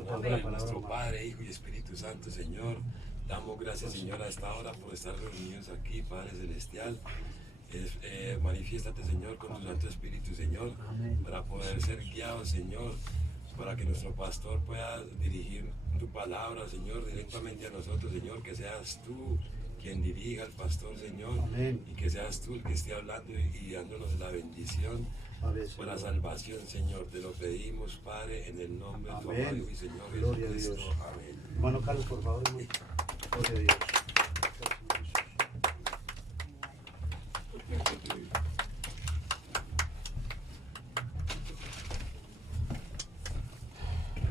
nombre de nuestro Padre, Hijo y Espíritu Santo, Señor. Damos gracias, Señor, a esta hora por estar reunidos aquí, Padre Celestial. Manifiéstate, Señor, con tu Santo Espíritu, Señor, para poder ser guiados, Señor, para que nuestro pastor pueda dirigir tu palabra, Señor, directamente a nosotros, Señor, que seas tú quien dirija al pastor, Señor, y que seas tú el que esté hablando y dándonos la bendición por la salvación, Señor. Te lo pedimos, Padre, en el nombre de tu amado Hijo y Señor Jesucristo. Amén. Hermano Carlos, por favor, hermano. Gloria a Dios.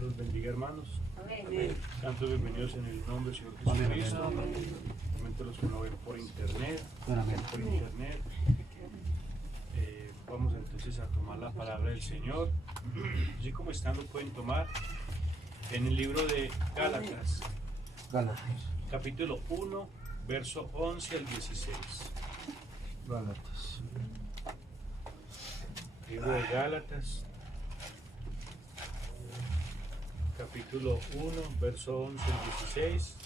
Los bendiga, hermanos. Amén. Tantos bienvenidos en el nombre del Señor Jesucristo. Obviamente los que no ven por internet. Vamos entonces a tomar la palabra del Señor. Así como están lo pueden tomar en el libro de Gálatas. Capítulo 1, verso 11 al 16. Gálatas. Libro de Gálatas. Capítulo 1, verso 11 al 16.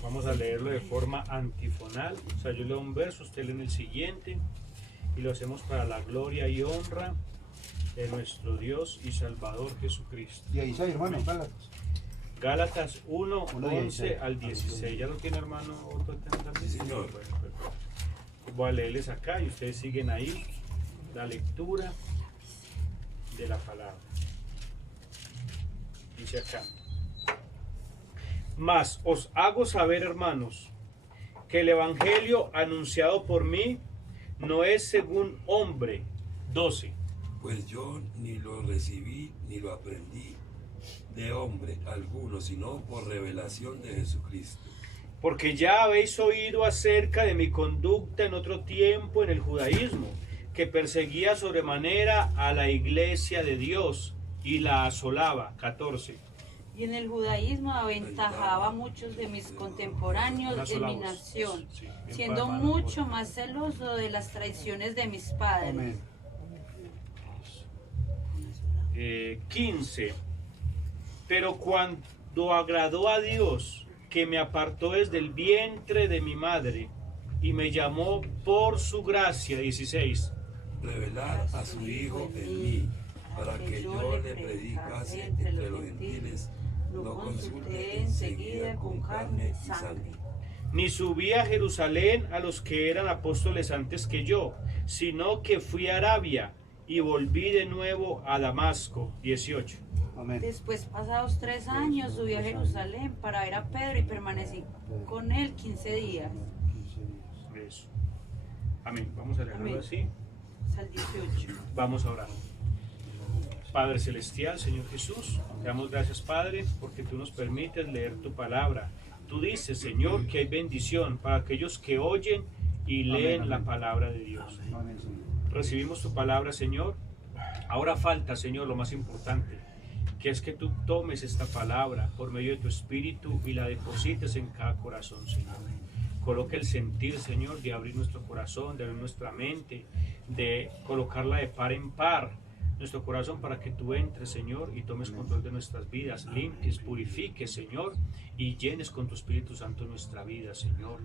Vamos a leerlo de forma antifonal. O sea, yo leo un verso, usted lee en el siguiente. Y lo hacemos para la gloria y honra de nuestro Dios y Salvador Jesucristo. Y ahí está, hermano, Gálatas. Gálatas 1, 11 al 16. ¿Ya lo tiene, hermano? Sí, señor. Bueno, perfecto. Voy a leerles acá y ustedes siguen ahí la lectura de la palabra. Dice acá: mas os hago saber, hermanos, que el evangelio anunciado por mí no es según hombre. 12. Pues yo ni lo recibí ni lo aprendí de hombre alguno, sino por revelación de Jesucristo. Porque ya habéis oído acerca de mi conducta en otro tiempo en el judaísmo, que perseguía sobremanera a la iglesia de Dios y la asolaba. 14. Y en el judaísmo aventajaba a muchos de mis contemporáneos de mi nación, siendo mucho más celoso de las traiciones de mis padres. Amén. 15. Pero cuando agradó a Dios, que me apartó desde el vientre de mi madre y me llamó por su gracia. 16. Revelar a su Hijo en mí, para que yo le predicase entre los gentiles, lo consulté enseguida con carne y sangre. Ni subí a Jerusalén a los que eran apóstoles antes que yo, sino que fui a Arabia y volví de nuevo a Damasco. 18. Amén. Después, pasados 3 años, subí a Jerusalén para ver a Pedro y permanecí con él 15 días. 15 días. Eso. Amén. Vamos a leerlo Amén. así. Hasta el 18. Vamos a orar. Padre Celestial, Señor Jesús, te damos gracias, Padre, porque tú nos permites leer tu palabra. Tú dices, Señor, que hay bendición para aquellos que oyen y leen Amén. la palabra de Dios. Amén, Señor. Recibimos tu palabra, Señor. Ahora falta, Señor, lo más importante, que es que tú tomes esta palabra por medio de tu Espíritu y la deposites en cada corazón, Señor. Coloque el sentir, Señor, de abrir nuestro corazón, de abrir nuestra mente, de colocarla de par en par, nuestro corazón, para que tú entres, Señor, y tomes control de nuestras vidas, limpies, purifiques, Señor, y llenes con tu Espíritu Santo nuestra vida, Señor.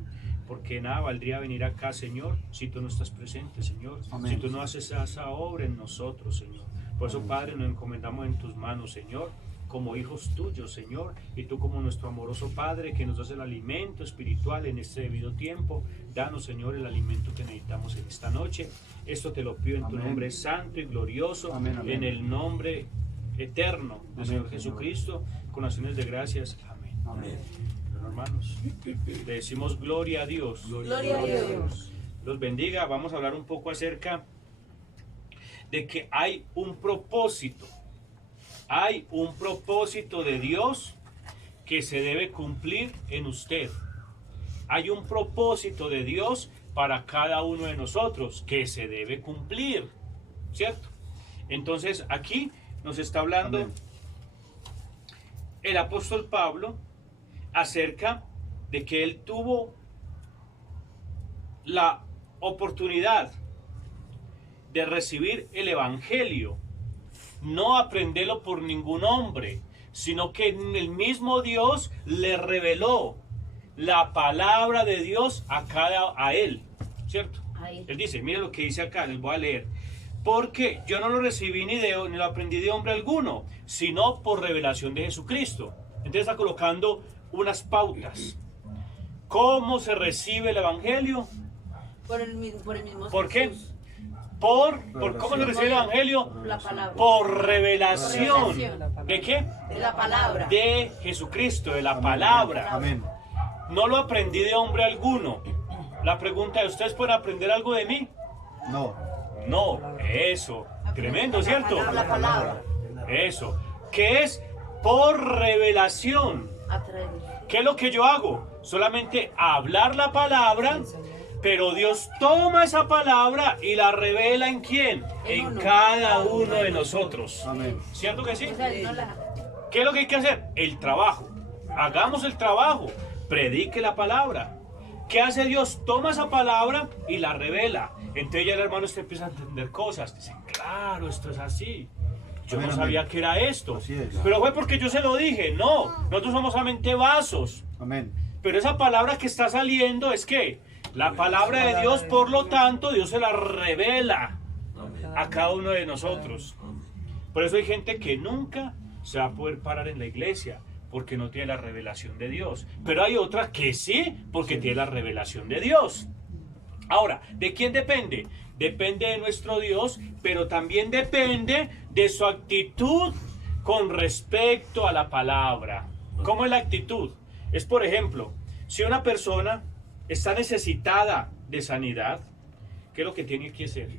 Porque nada valdría venir acá, Señor, si tú no estás presente, Señor. Amén. Si tú no haces esa obra en nosotros, Señor. Por eso, Padre, nos encomendamos en tus manos, Señor, como hijos tuyos, Señor, y tú como nuestro amoroso Padre que nos das el alimento espiritual en este debido tiempo. Danos, Señor, el alimento que necesitamos en esta noche. Esto te lo pido en tu Amén. nombre santo y glorioso, Amén, amén. en el nombre eterno del Amén, Señor Señor. Jesucristo, con acciones de gracias. Amén. Amén. Bueno, hermanos, le decimos gloria a Dios. Gloria a Dios. Los bendiga. Vamos a hablar un poco acerca de que hay un propósito. Hay un propósito de Dios que se debe cumplir en usted. Hay un propósito de Dios para cada uno de nosotros que se debe cumplir, ¿cierto? Entonces aquí nos está hablando Amén. el apóstol Pablo acerca de que él tuvo la oportunidad de recibir el evangelio no aprenderlo por ningún hombre, sino que el mismo Dios le reveló la palabra de Dios a él, ¿cierto? Él dice, mira lo que dice acá, les voy a leer. Porque yo no lo recibí ni lo aprendí de hombre alguno, sino por revelación de Jesucristo. Entonces está colocando unas pautas. ¿Cómo se recibe el evangelio? Por el mismo ¿Por qué? Jesús. ¿Cómo se recibe el evangelio? La palabra. Por revelación. ¿De qué? De la palabra. De Jesucristo, de la palabra. Amén. No lo aprendí de hombre alguno. La pregunta es, ¿ustedes pueden aprender algo de mí? No. No, eso. Tremendo, ¿cierto? La palabra. Eso. ¿Qué es? Por revelación. ¿Qué es lo que yo hago? Solamente hablar la palabra, pero Dios toma esa palabra y la revela ¿en quién? En cada uno de nosotros. Amén. ¿Cierto que sí? ¿Qué es lo que hay que hacer? El trabajo. Hagamos el trabajo. Predique la palabra. ¿Qué hace Dios? Toma esa palabra y la revela. Entonces ya el hermano usted empieza a entender cosas. Dice, claro, esto es así. Yo no sabía que era esto. Así es. Pero fue porque yo se lo dije. No, nosotros somos solamente vasos. Amén. Pero esa palabra que está saliendo es que la palabra de Dios, por lo tanto, Dios se la revela a cada uno de nosotros. Por eso hay gente que nunca se va a poder parar en la iglesia porque no tiene la revelación de Dios. Pero hay otra que sí, porque tiene la revelación de Dios. Ahora, ¿de quién depende? Depende de nuestro Dios, pero también depende de su actitud con respecto a la palabra. ¿Cómo es la actitud? Es, por ejemplo, si una persona está necesitada de sanidad, ¿qué es lo que tiene que hacer?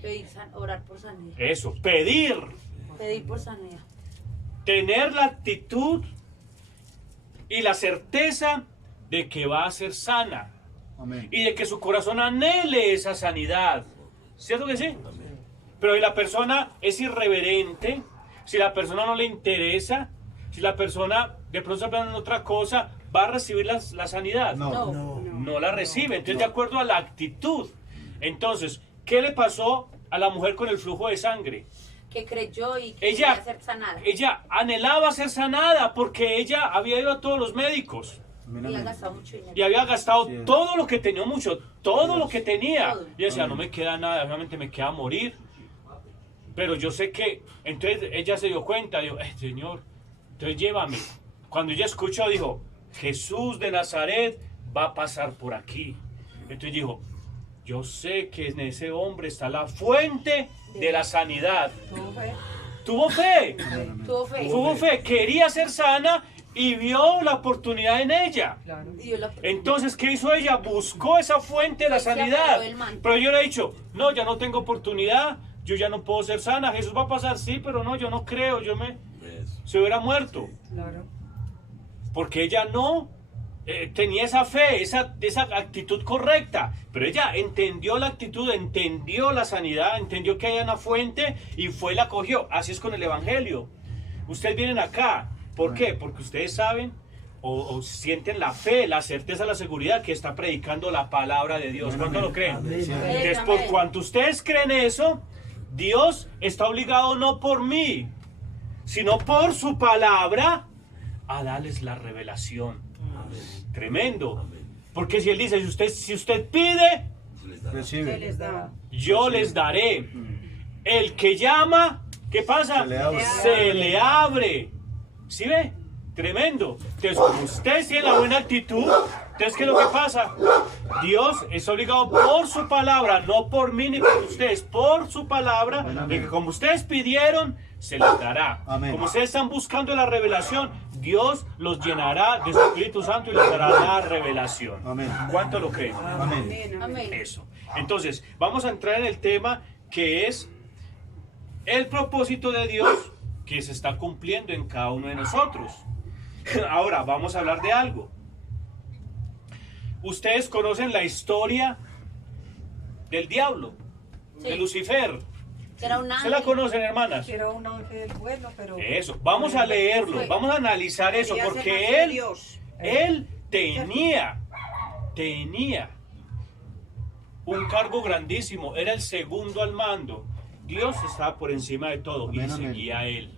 Pedir, orar por sanidad. Eso, pedir. Pedir por sanidad. Tener la actitud y la certeza de que va a ser sana. Amén. Y de que su corazón anhele esa sanidad. ¿Cierto que sí? Pero si la persona es irreverente, si la persona no le interesa, si la persona de pronto está pensando en otra cosa, ¿va a recibir la sanidad? No la recibe. Entonces, de acuerdo a la actitud. Entonces, ¿qué le pasó a la mujer con el flujo de sangre? Que creyó y quería ser sanada. Ella anhelaba ser sanada porque ella había ido a todos los médicos. Amén, Y amén. ha gastado mucho dinero. Y había gastado Sí. todo lo que tenía, todo lo que tenía. Todo. Y decía, no me queda nada, solamente me queda morir. Pero yo sé que, entonces ella se dio cuenta, dijo, Señor, entonces llévame. Cuando ella escuchó, dijo, Jesús de Nazaret va a pasar por aquí. Entonces dijo, yo sé que en ese hombre está la fuente de la sanidad. Tuvo fe. Tuvo fe. Tuvo fe, quería ser sana y vio la oportunidad en ella. Y Dios la- Entonces, ¿qué hizo ella? Buscó esa fuente de la Pues se sanidad. aferró del manto. Pero yo le he dicho, no, ya no tengo oportunidad, yo ya no puedo ser sana. Jesús va a pasar, sí, pero no, yo no creo, se hubiera muerto. Porque ella no tenía esa fe, esa actitud correcta. Pero ella entendió la actitud, entendió la sanidad, entendió que hay una fuente y fue y la cogió. Así es con el Evangelio. Ustedes vienen acá. ¿Por qué? Porque ustedes saben o sienten la fe, la certeza, la seguridad que está predicando la palabra de Dios. ¿Cuánto lo creen? Entonces, por cuanto ustedes creen eso, Dios está obligado no por mí, sino por su palabra a darles la revelación. Tremendo. Porque si Él dice, si usted pide, Recibe. yo les daré. El que llama, ¿qué pasa? Se le abre. Se le abre. ¿Sí ve? Tremendo. Entonces, como ustedes tienen la buena actitud, entonces, ¿qué es lo que pasa? Dios es obligado por su palabra, no por mí ni por ustedes, por su palabra, de que como ustedes pidieron, se les dará. Amén. Como ustedes están buscando la revelación, Dios los llenará de su Espíritu Santo y les dará la revelación. Amén. ¿Cuánto lo creen? Amén. Amén. Eso. Entonces, vamos a entrar en el tema que es el propósito de Dios que se está cumpliendo en cada uno de nosotros. Ahora, vamos a hablar de algo. Ustedes conocen la historia del diablo, de Sí. Lucifer. Era un ¿Se ángel. la conocen, hermanas? Era un ángel bueno, pero... Eso. Vamos a leerlo, vamos a analizar eso, quería ser porque más de él Dios. tenía un cargo grandísimo, era el segundo al mando. Dios estaba por encima de todo y Amén, amén. seguía a Él.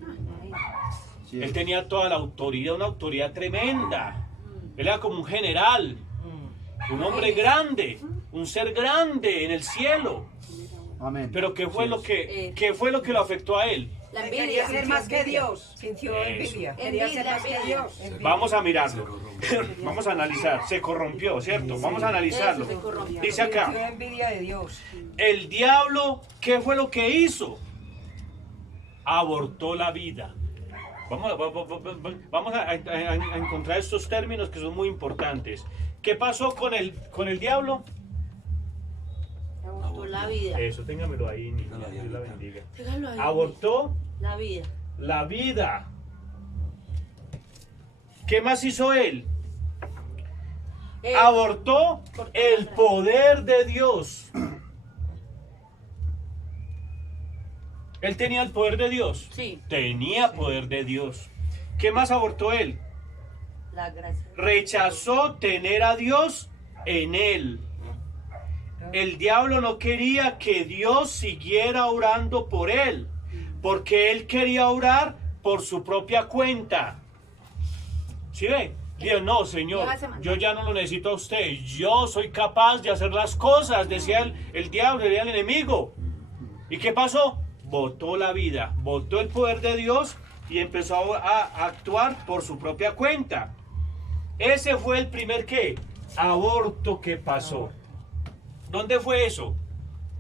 Sí. Él tenía toda la autoridad, una autoridad tremenda. Él era como un general, un hombre grande, un ser grande en el cielo. Amén. Pero ¿qué fue lo que lo afectó a él? La Quería envidia. ser más que Dios. Sintió Eso. envidia. Quería ser más que Dios. Vamos a mirarlo. Vamos a analizar. Se corrompió, ¿cierto? Vamos a analizarlo. Eso se corrompió. Dice Sintió acá, envidia de Dios. el diablo, ¿qué fue lo que hizo? Abortó la vida. Vamos a encontrar estos términos que son muy importantes. ¿Qué pasó con el diablo? Abortó la vida. Eso, téngamelo ahí, niña. Dios la bendiga. Déjalo ahí. Abortó La vida. la vida. ¿Qué más hizo él? Abortó el poder de Dios. ¿Él tenía el poder de Dios? Sí. Tenía poder de Dios. ¿Qué más abortó él? La gracia. Rechazó tener a Dios en él. El diablo no quería que Dios siguiera orando por él, porque él quería orar por su propia cuenta. ¿Sí ve? Dijo, no, Señor, yo ya no lo necesito a usted. Yo soy capaz de hacer las cosas, decía el diablo, decía el enemigo. ¿Y qué pasó? Botó la vida, botó el poder de Dios y empezó a actuar por su propia cuenta. Ese fue el primer, ¿qué? Aborto que pasó. ¿Dónde fue eso?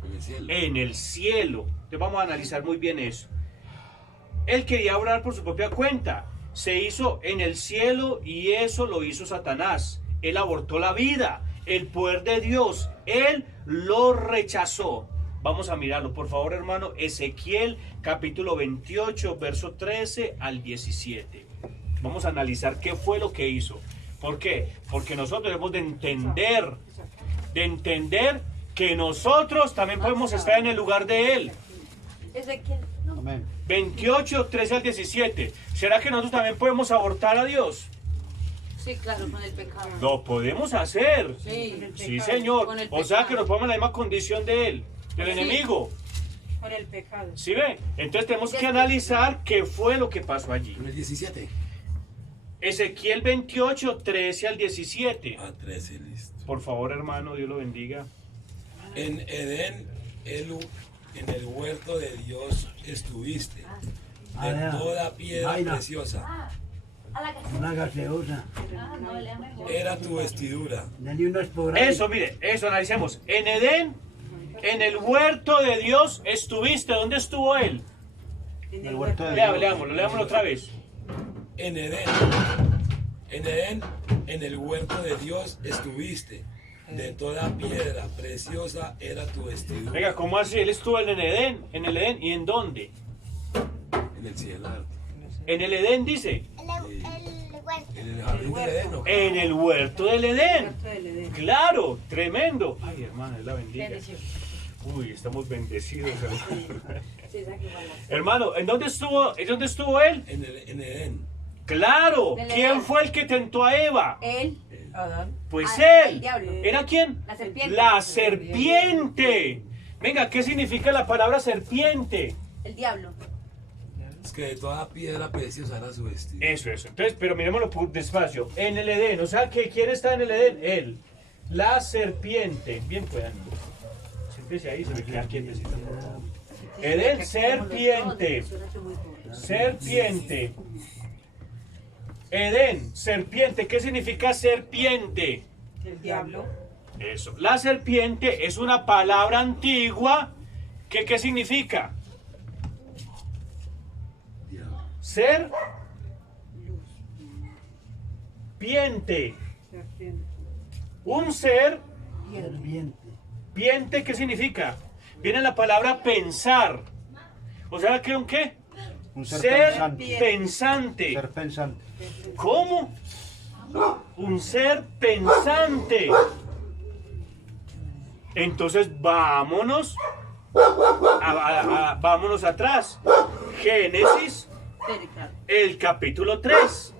En el cielo. En el cielo. Entonces vamos a analizar muy bien eso. Él quería orar por su propia cuenta. Se hizo en el cielo y eso lo hizo Satanás. Él abortó la vida, el poder de Dios. Él lo rechazó. Vamos a mirarlo, por favor, hermano. Ezequiel, capítulo 28, verso 13 al 17. Vamos a analizar qué fue lo que hizo. ¿Por qué? Porque nosotros debemos de entender que nosotros también podemos estar en el lugar de Él. Ezequiel. Amén. 28, 13 al 17. ¿Será que nosotros también podemos abortar a Dios? Sí, claro, con el pecado. Lo podemos hacer. Sí. Sí, Señor. Con el O sea pecado. que nos ponemos en la misma condición de Él, del Sí. enemigo. Con el pecado. ¿Sí ve? Entonces tenemos que analizar qué fue lo que pasó allí. En el 17. Ezequiel 28, 13 al 17. A 13, listo. Por favor, hermano, Dios lo bendiga. En Edén, en el huerto de Dios estuviste, de toda piedra preciosa. Una gaseosa. Era tu vestidura. Dale unas por ahí. Eso, mire, eso analicemos. En Edén, en el huerto de Dios estuviste. ¿Dónde estuvo Él? En el huerto de Dios. Leámoslo otra vez. En Edén, en el huerto de Dios estuviste, de toda piedra preciosa era tu vestidura. Venga, ¿cómo así? Él estuvo en el Edén. ¿En el Edén? ¿Y en dónde? En el cielo, En el Edén, dice. en el jardín del Edén, ¿no? En el huerto del Edén. Huerto del Edén. Claro, tremendo. Ay, hermana, Dios la bendiga. Bendición. Uy, estamos bendecidos. Sí, saque balas. Hermano, ¿en dónde estuvo él? En Edén. Claro. Del ¿Quién Edén. fue el que tentó a Eva? Él. Adán. Pues El él. diablo. ¿Era quién? La serpiente. La serpiente. Venga, ¿qué significa la palabra serpiente? El diablo. Es que de toda piedra preciosa era su vestido. Eso. Entonces, pero mirémoslo despacio. En el Edén, o sea, ¿quién está en el Edén? Él. La serpiente. Bien, puedan. Siéntese ahí, se me queda quietecito. Edén, serpiente. Serpiente. Edén, serpiente. ¿Qué significa serpiente? El diablo. Eso. La serpiente es una palabra antigua. ¿Qué significa? Ser piente. Serpiente. Un ser Serviente. piente, ¿qué significa? Viene la palabra pensar. O sea, ¿qué un qué? Un ser Ser pensante. pensante. Ser pensante. ¿Cómo? Un ser pensante. Entonces vámonos vámonos atrás. Génesis, el capítulo 3.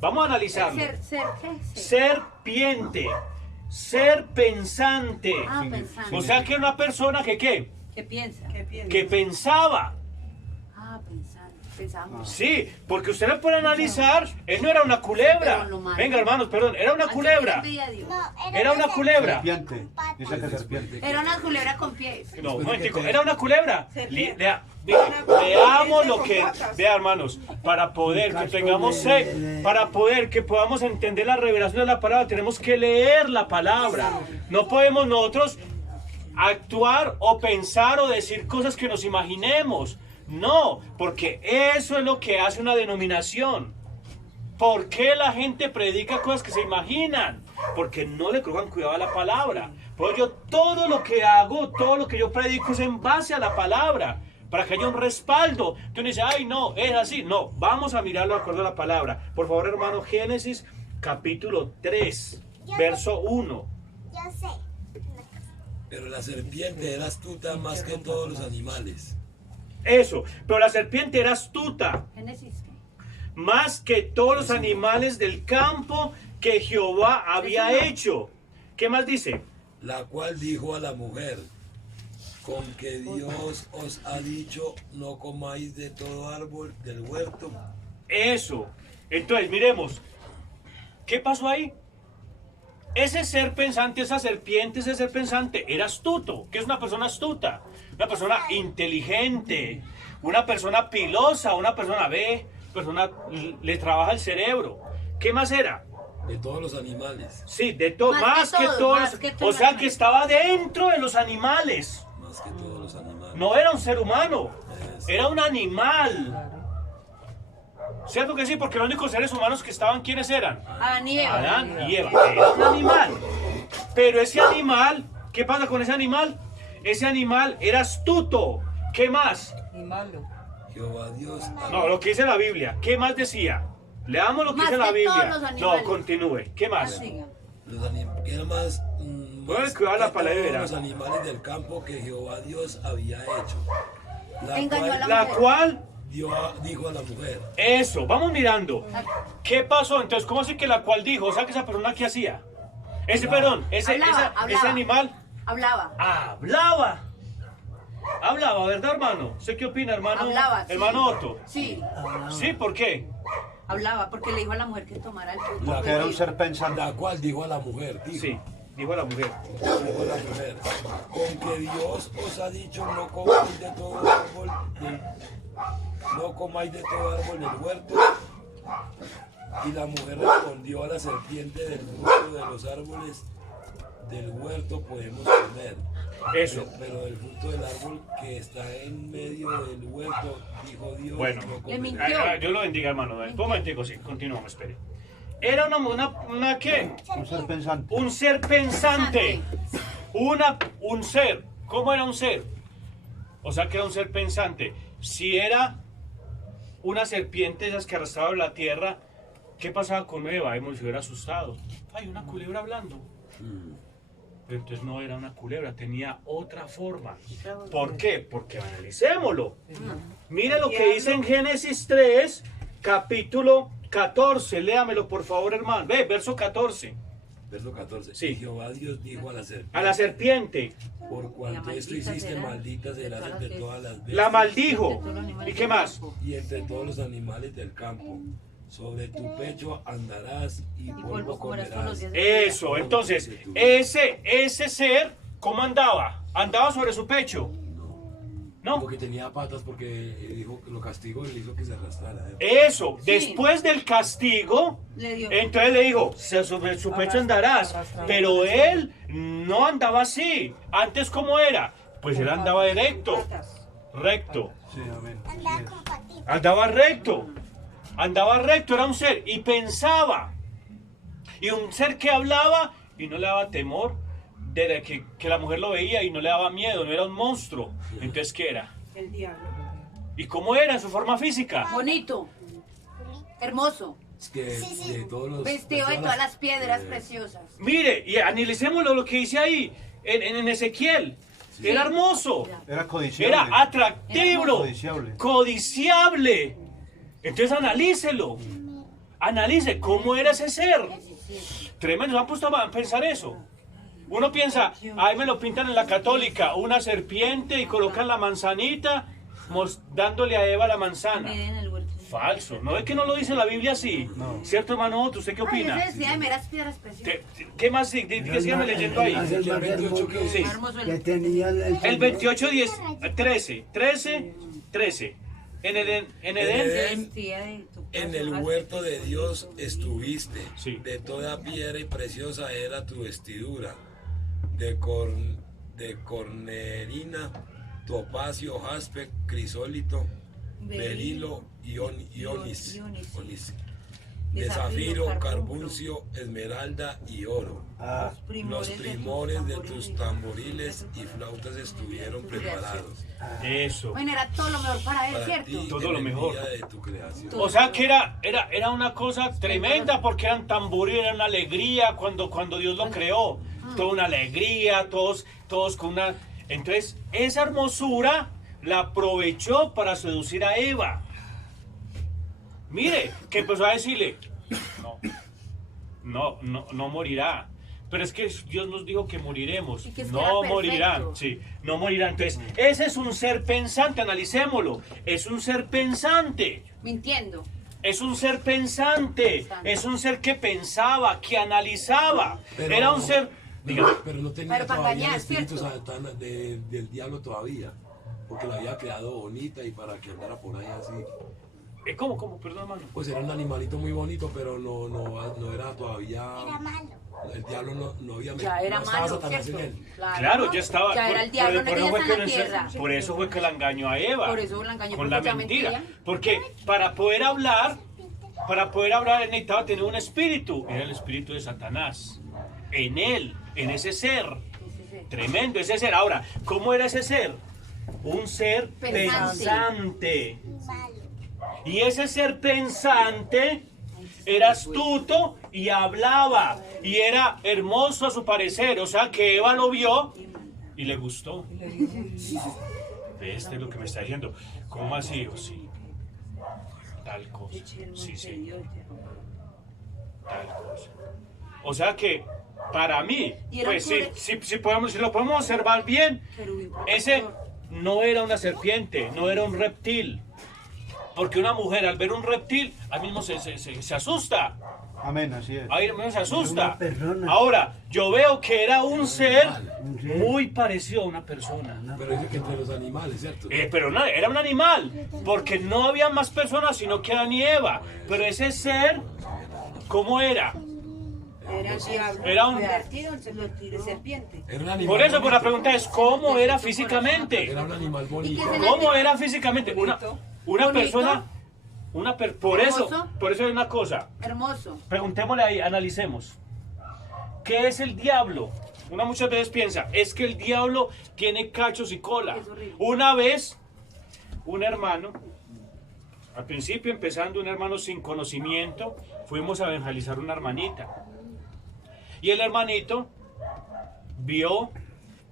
Vamos a analizarlo. Serpiente, ser pensante. Ah, pensante. O sea que una persona que ¿qué? ¿Qué piensa? ¿Qué piensas? que pensaba. Ah, pensamos. Sí, porque usted lo puede analizar, él no era una culebra. Pero lo malo. Venga, hermanos, perdón, era una culebra. Era una culebra. Serpiente. Dice que serpiente. Era una culebra con pies. No, un momentico, era una culebra. Serpiente. Veamos lo que, vea, hermanos, para poder que tengamos para poder que podamos entender la revelación de la palabra, tenemos que leer la palabra. No podemos nosotros actuar o pensar o decir cosas que nos imaginemos. No, porque eso es lo que hace una denominación. ¿Por qué la gente predica cosas que se imaginan? Porque no le colocan cuidado a la palabra. Pues yo todo lo que hago, todo lo que yo predico es en base a la palabra, para que haya un respaldo. Tú dices, ay no, es así. No, vamos a mirarlo de acuerdo a la palabra. Por favor, hermano, Génesis capítulo 3, verso 1. Yo sé. Pero la serpiente era astuta más que todos los animales. Eso, pero la serpiente era astuta, Génesis. más que todos los animales del campo que Jehová había hecho. ¿Qué más dice? La cual dijo a la mujer, con que Dios os ha dicho, no comáis de todo árbol del huerto. Eso. Entonces, miremos. ¿Qué pasó ahí? Ese ser pensante, esa serpiente, ese ser pensante, era astuto. ¿Qué es una persona astuta? Una persona inteligente, una persona pilosa, una persona le trabaja el cerebro. ¿Qué más era? De todos los animales. Sí, de todo, más que más todos. que O todos sea, los que estaba dentro de los animales. Más que todos los animales. No era un ser humano, Eso. era un animal. ¿Cierto que sí? Porque los únicos seres humanos que estaban, ¿quiénes eran? Adán y Eva. Adán y Eva. Era un animal. Pero ese animal, ¿qué pasa con ese animal? Ese animal era astuto. ¿Qué más? Y malo. Jehová Dios. No, lo que dice la Biblia. ¿Qué más decía? Leamos lo que Más dice la que todos Biblia. los No, animales. continúe. ¿Qué más? Siga. Los animales. Era más. Puedes cuidar la palabra. Todos los animales del campo que Jehová Dios había hecho. Engañó a La cual, dijo a la mujer. eso, vamos mirando. ¿Qué pasó? Entonces, ¿cómo así que la cual dijo? O sea, que esa persona, ¿qué hacía? Ese animal Hablaba. hablaba, ¿verdad, hermano? ¿Usted qué opina, hermano? Hablaba, sí. Hermano Otto. Sí, Sí, ¿por qué? hablaba porque le dijo a la mujer que tomara el fruto. Porque era un ser pensante. La cual dijo a la mujer. Dijo, Sí, dijo a la mujer. dijo a la mujer. Con que Dios os ha dicho, no comáis de todo árbol del huerto. Y la mujer respondió a la serpiente, del fruto de los árboles del huerto podemos comer. Eso. Pero del fruto del árbol que está en medio del huerto, dijo Dios, Bueno. no Le comerás. mintió. Dios lo bendiga, hermano. Un momentico, sí, continuamos, espere. Era una ¿qué? Un ser pensante. Un ser pensante. Un ser. ¿Cómo era un ser? O sea, que era un ser pensante. Si era una serpiente, esas que arrastraba la tierra, ¿qué pasaba con Eva? Hemos se hubiera asustado. Hay una culebra hablando. Pero entonces no era una culebra, tenía otra forma. ¿Por qué? Porque analicémoslo. Mire lo que dice en Génesis 3, capítulo 14. Léamelo, por favor, hermano. Ve, verso 14. Verso 14. Sí. Y Jehová Dios dijo a la serpiente. A la serpiente. Por cuanto esto maldita hiciste, será maldita serás entre todas las bestias. La maldijo. ¿Y qué más? Y entre todos los animales del campo. Sobre tu pecho andarás y polvo polvo comerás todos los comerás. días de tu vida. Eso, entonces, ese ser, ¿cómo andaba? ¿Andaba sobre su pecho? No. Porque tenía patas porque dijo que lo castigó y le hizo que se arrastrara. Eso, Sí. después del castigo, Le dio. entonces le dijo, sobre su pecho andarás. Pero él no andaba así. Antes, ¿cómo era? Pues él andaba directo, Patas. recto. Sí, amén. Andaba con patitas. Andaba recto, era un ser y pensaba. Y un ser que hablaba y no le daba temor, de que la mujer lo veía y no le daba miedo, no era un monstruo. Entonces, ¿qué era? El diablo. ¿Y cómo era en su forma física? Bonito. Hermoso. Es que de todos los. Vestido de todas las piedras preciosas. Mire, y analicémoslo lo que dice ahí, en Ezequiel. Era hermoso, Era codiciable. era atractivo, Codiciable. codiciable. Entonces analícelo. Analice cómo era ese ser. Tremendo, ¿se han puesto a pensar eso? Uno piensa, ahí me lo pintan en la católica, una serpiente y colocan la manzanita dándole a Eva la manzana. Miren el huerto. Falso, ¿no es que no lo dice la Biblia así? ¿Cierto, hermano Otto? ¿Usted qué opina? decía de meras piedras preciosas. ¿Qué más? Síganme leyendo ahí. Es el más hermoso Sí. que tenía El 28, 10, 13. En Edén. En el huerto de Dios estuviste, Sí. de toda piedra y preciosa era tu vestidura, de cornerina, topacio, jaspe, crisólito, berilo, ionis, de zafiro, carbuncio, esmeralda y oro. Los primores de tus tamboriles y flautas estuvieron preparados Eso. Bueno, era todo lo mejor para él, para ¿cierto? ti Todo en lo el mejor. día de tu creación. O sea que era una cosa tremenda porque eran tambores, era una alegría cuando Dios lo creó. Toda una alegría, todos con una... Entonces, esa hermosura la aprovechó para seducir a Eva. Mire, que empezó a decirle, no morirá. Pero es que Dios nos dijo que moriremos. Y que es que No era morirán, perfecto. sí, no morirán. Entonces, ese es un ser pensante, analicémoslo. Es un ser pensante. Mintiendo. Es un ser pensante, es un ser que pensaba, que analizaba. Pero- Era un ser... Dígame. Pero no tenía Pero para todavía el engañar, espíritu ¿cierto? del diablo todavía. Porque la había creado bonita y para que andara por ahí así. ¿Cómo? Perdón, hermano. Pues era un animalito muy bonito, pero no era todavía... Era malo. El diablo no había... Ya era no estaba malo, Satanás ¿cierto? en él. Claro, ya estaba. Ya era el diablo, no eso fue en la que tierra. por eso fue que la engañó a Eva. Por eso la engañó, con porque la ella mentira. mentía. Porque para poder hablar, él necesitaba tener un espíritu. Era el espíritu de Satanás. En él, en ese ser. Tremendo ese ser. Ahora, ¿cómo era ese ser? Un ser pensante. Y ese ser pensante era astuto y hablaba. Y era hermoso a su parecer. O sea que Eva lo vio y le gustó. Este es lo que me está diciendo. ¿Cómo así? O sí. Tal cosa. Sí. Tal cosa. O sea que para mí, Y era pues un si lo podemos observar bien, ese no era una serpiente, no era un reptil. Porque una mujer al ver un reptil, al mismo se asusta. Amén, así es. Ahí mismo se asusta. Una persona. Ahora, yo veo que era un ser Un ser. muy parecido a una persona. Pero dice que entre los animales, ¿cierto? Pero no, era un animal, porque no había más personas sino que Adán y Eva. Pero ese ser, ¿cómo era? Era el diablo. Era un- Convertido en serpiente. Era un animal Por eso, pues la bonito. pregunta es, ¿cómo era físicamente? Era un animal bonito. ¿Cómo era físicamente? Una Bonito. persona, por eso Hermoso. hay una cosa. Hermoso. Preguntémosle ahí, analicemos. ¿Qué es el diablo? Una muchas veces piensa, es que el diablo tiene cachos y cola. Es horrible. Una vez, un hermano, al principio empezando un hermano sin conocimiento, fuimos a evangelizar una hermanita. Y el hermanito vio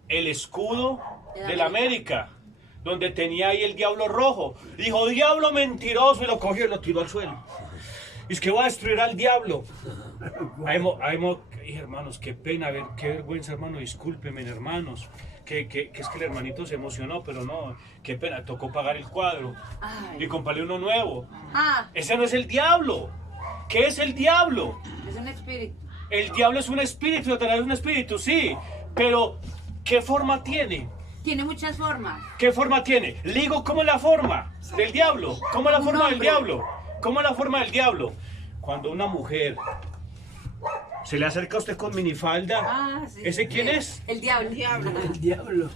el escudo de la América, donde tenía ahí el diablo rojo. Dijo, diablo mentiroso, y lo cogió y lo tiró al suelo. Y es que va a destruir al diablo. Hermanos, qué pena, qué vergüenza, hermano, discúlpenme, hermanos. Que es que el hermanito se emocionó, pero no, qué pena, tocó pagar el cuadro Ay. y comprarle uno nuevo. Ah, Ese no es el diablo. ¿Qué es el diablo? es un espíritu. El diablo es un espíritu, Satanás es un espíritu, sí, pero ¿qué forma tiene? Tiene muchas formas. ¿Qué forma tiene? Le digo, ¿cómo es la forma del diablo? ¿Cómo es la Un forma del hombre. diablo? ¿Cómo es la forma del diablo? Cuando una mujer se le acerca a usted con minifalda, Ah, sí. ¿ese quién es? El diablo. El diablo.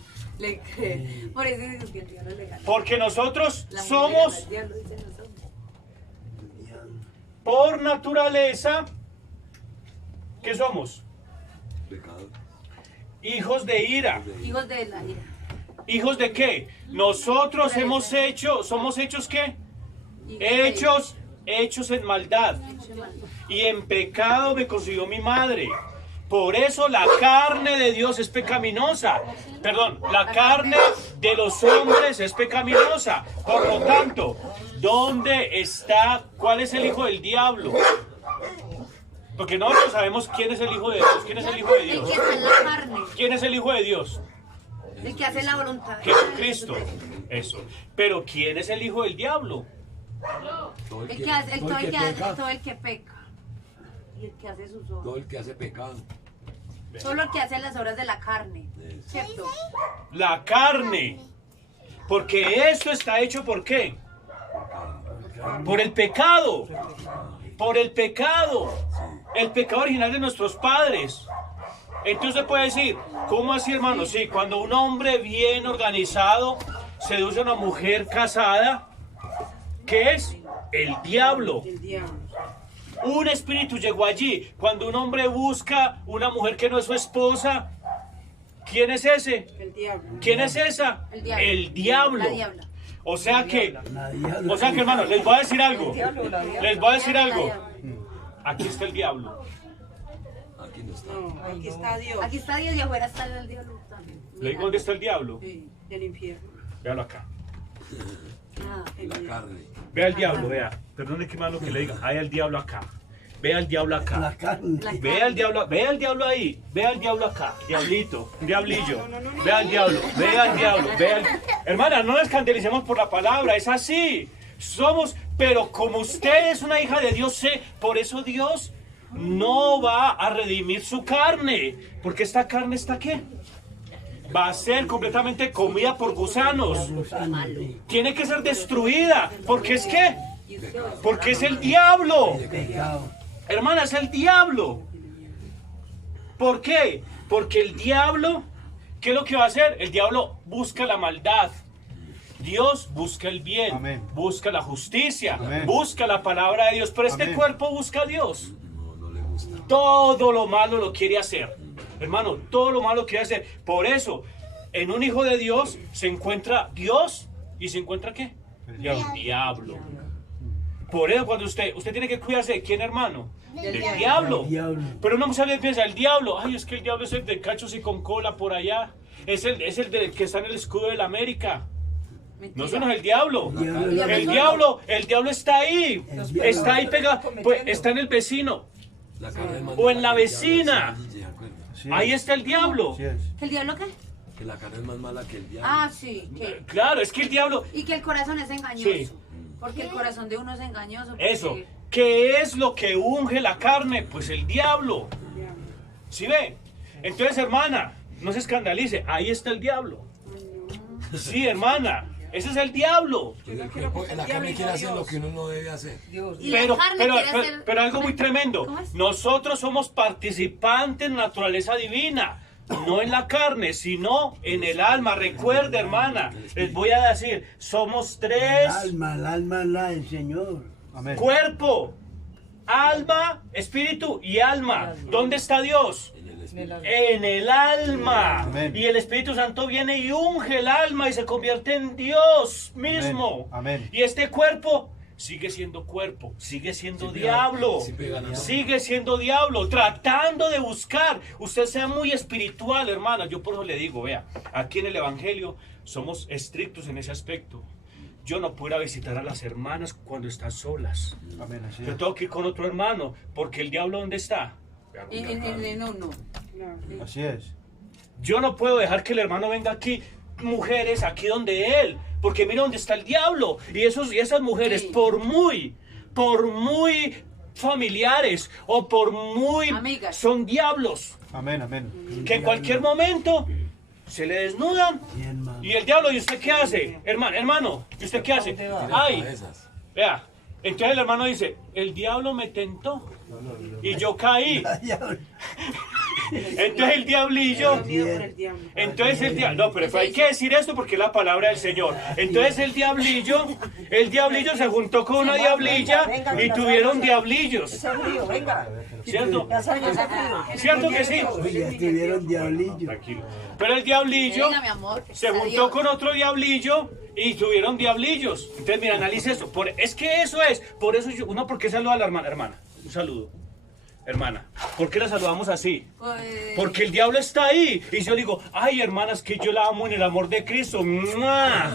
Por eso digo que el diablo le gana. Porque nosotros La mujer somos, gana, el diablo dice los hombres. por naturaleza, ¿qué somos? Pecado. Hijos de ira. Hijos de la ira. ¿Hijos de qué? Nosotros somos hechos ¿qué? Hechos en maldad. Y en pecado me concibió mi madre. Por eso la carne de Dios es pecaminosa. Perdón, la carne de los hombres es pecaminosa. Por lo tanto, ¿dónde está? ¿Cuál es el hijo del diablo? Porque nosotros sabemos quién es el Hijo de Dios. ¿Quién es el Hijo de El Dios? que está en la carne, ¿Quién es el Hijo de Dios? el que hace la voluntad. Jesucristo. Eso. Pero ¿quién es el hijo del diablo? Todo El que hace, todo el que peca, todo el que peca. Y el que hace sus todo obras. el que hace pecado. Solo el que hace las obras de la carne. ¿Cierto? La carne. Porque esto está hecho ¿por qué? Por el pecado. Por el pecado. El pecado original de nuestros padres. Entonces puede decir, ¿cómo así, hermano? Sí, cuando un hombre bien organizado seduce a una mujer casada, ¿qué es? El diablo. El diablo. Un espíritu llegó allí. Cuando un hombre busca una mujer que no es su esposa, ¿quién es ese? El diablo. ¿Quién es esa? El diablo. El diablo. La diabla. O sea que, La diabla. hermano, les voy a decir algo. Les voy a decir La algo. diabla. Aquí está el diablo. Aquí no está. No, aquí está Dios. Aquí está Dios y afuera está el diablo también. ¿Le digo dónde está el diablo? Sí, del infierno. Véalo acá. Ah, La carne. Vea el diablo, vea. Perdone que malo que le diga. Hay el diablo acá. Vea el diablo La acá. carne. Vea el diablo ahí. Vea el diablo acá. Diablito, diablillo. Vea el diablo, vea el diablo, vea el... Hermana, no nos escandalicemos por la palabra, es así. Somos, pero como usted es una hija de Dios, sé, por eso Dios no va a redimir su carne. Porque esta carne está ¿qué? Va a ser completamente comida por gusanos. Tiene que ser destruida. ¿Porque es qué? Porque es el diablo. Pecado. Hermana, es el diablo. ¿Por qué? Porque el diablo, ¿qué es lo que va a hacer? El diablo busca la maldad. Dios busca el bien, Amén. busca la justicia, Amén. busca la palabra de Dios. Pero este Amén. cuerpo busca a Dios. No le gusta. Todo lo malo lo quiere hacer. Hermano, todo lo malo quiere hacer. Por eso, en un hijo de Dios se encuentra Dios y se encuentra ¿qué? El diablo. Por eso cuando usted tiene que cuidarse de quién, hermano, del diablo. El diablo. Pero uno muchas veces piensa, el diablo, ay, es que el diablo es el de cachos y con cola por allá. Es el que está en el escudo de la América. No, eso no es el diablo. El diablo está ahí. Está ahí pegado. Pues está en el vecino. La carne es más O en mala la que el diablo, vecina. sí, ¿de acuerdo? Así Ahí es. está el diablo. Así es. ¿El diablo qué? Que la carne es más mala que el diablo. Ah, sí. Claro, es que el diablo... Y que el corazón es engañoso. Sí. Porque el corazón de uno es engañoso. porque- Eso. ¿Qué es lo que unge la carne? Pues el diablo. ¿Sí ve? Entonces, hermana, no se escandalice. Ahí está el diablo. Sí, hermana. Ese es el diablo. La carne quiere hacer lo que uno no debe hacer. Y la carne quiere hacer- pero algo muy tremendo. ¿Cómo es? Nosotros somos participantes en la naturaleza divina. No en la carne, sino en el alma. Recuerde, hermana, les voy a decir, somos tres: El alma es la del Señor. Amén. cuerpo, alma, espíritu y alma. ¿Dónde está Dios? En el alma. Amén. Y el Espíritu Santo viene y unge el alma y se convierte en Dios mismo. Amén. Y este cuerpo sigue siendo cuerpo, sigue siendo diablo, sigue siendo diablo, tratando de buscar. Usted sea muy espiritual, hermana. Yo por eso le digo, vea, aquí en el Evangelio somos estrictos en ese aspecto. Yo no puedo ir a visitar a las hermanas cuando están solas. Amén. Así Yo es. tengo que ir con otro hermano, porque el diablo ¿dónde está? En uno. Así es. Yo no puedo dejar que el hermano venga aquí, mujeres, aquí donde él, porque mira dónde está el diablo. Y esas mujeres, Sí. por muy familiares o por muy Amigas. son diablos, Amén. Amén. que en cualquier momento se le desnudan. Sí, hermano. Y el diablo, ¿y usted qué hace? Hermano, ¿y usted qué hace? Ay, Cabezas. vea. Entonces el hermano dice, el diablo me tentó y yo caí. Entonces el diablillo, Miedo por el diablo. entonces el diablo, no, pero hay que decir esto porque es la palabra del Señor. Entonces el diablillo se juntó con una diablilla y tuvieron diablillos. ¿Cierto? ¿Cierto que sí? Ya estuvieron diablillos. Tranquilo. Pero el diablillo Venga, mi amor. se Adiós. juntó con otro diablillo y tuvieron diablillos. Entonces, mira, analice eso. Es que eso es. Por eso ¿por qué saluda a la hermana? Un saludo. Hermana, ¿por qué la saludamos así? Pues, Porque el diablo está ahí. Y yo digo, ay, hermanas, que yo la amo en el amor de Cristo. ¡Mua!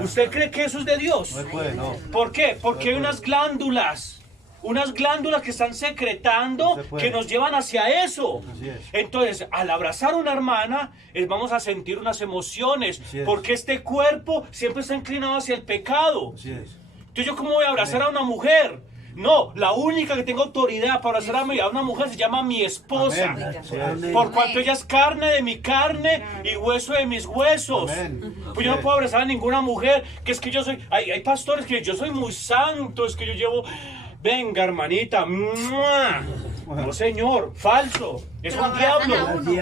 ¿Usted cree que eso es de Dios? No se puede, no. ¿Por qué? Porque hay unas glándulas unas glándulas que están secretando, que nos llevan hacia eso. Así es. Entonces, al abrazar a una hermana, vamos a sentir unas emociones, porque este cuerpo siempre está inclinado hacia el pecado. Así es. Entonces, ¿yo cómo voy a abrazar a una mujer? No, la única que tengo autoridad para abrazar a una mujer se llama mi esposa. Amén. Así es. Por cuanto ella es carne de mi carne y hueso de mis huesos. Amén. Pues yo no puedo abrazar a ninguna mujer, que es que yo soy... Hay pastores que yo soy muy santo, es que yo llevo... Venga, hermanita. ¡Mua! No, señor, falso. Es un diablo.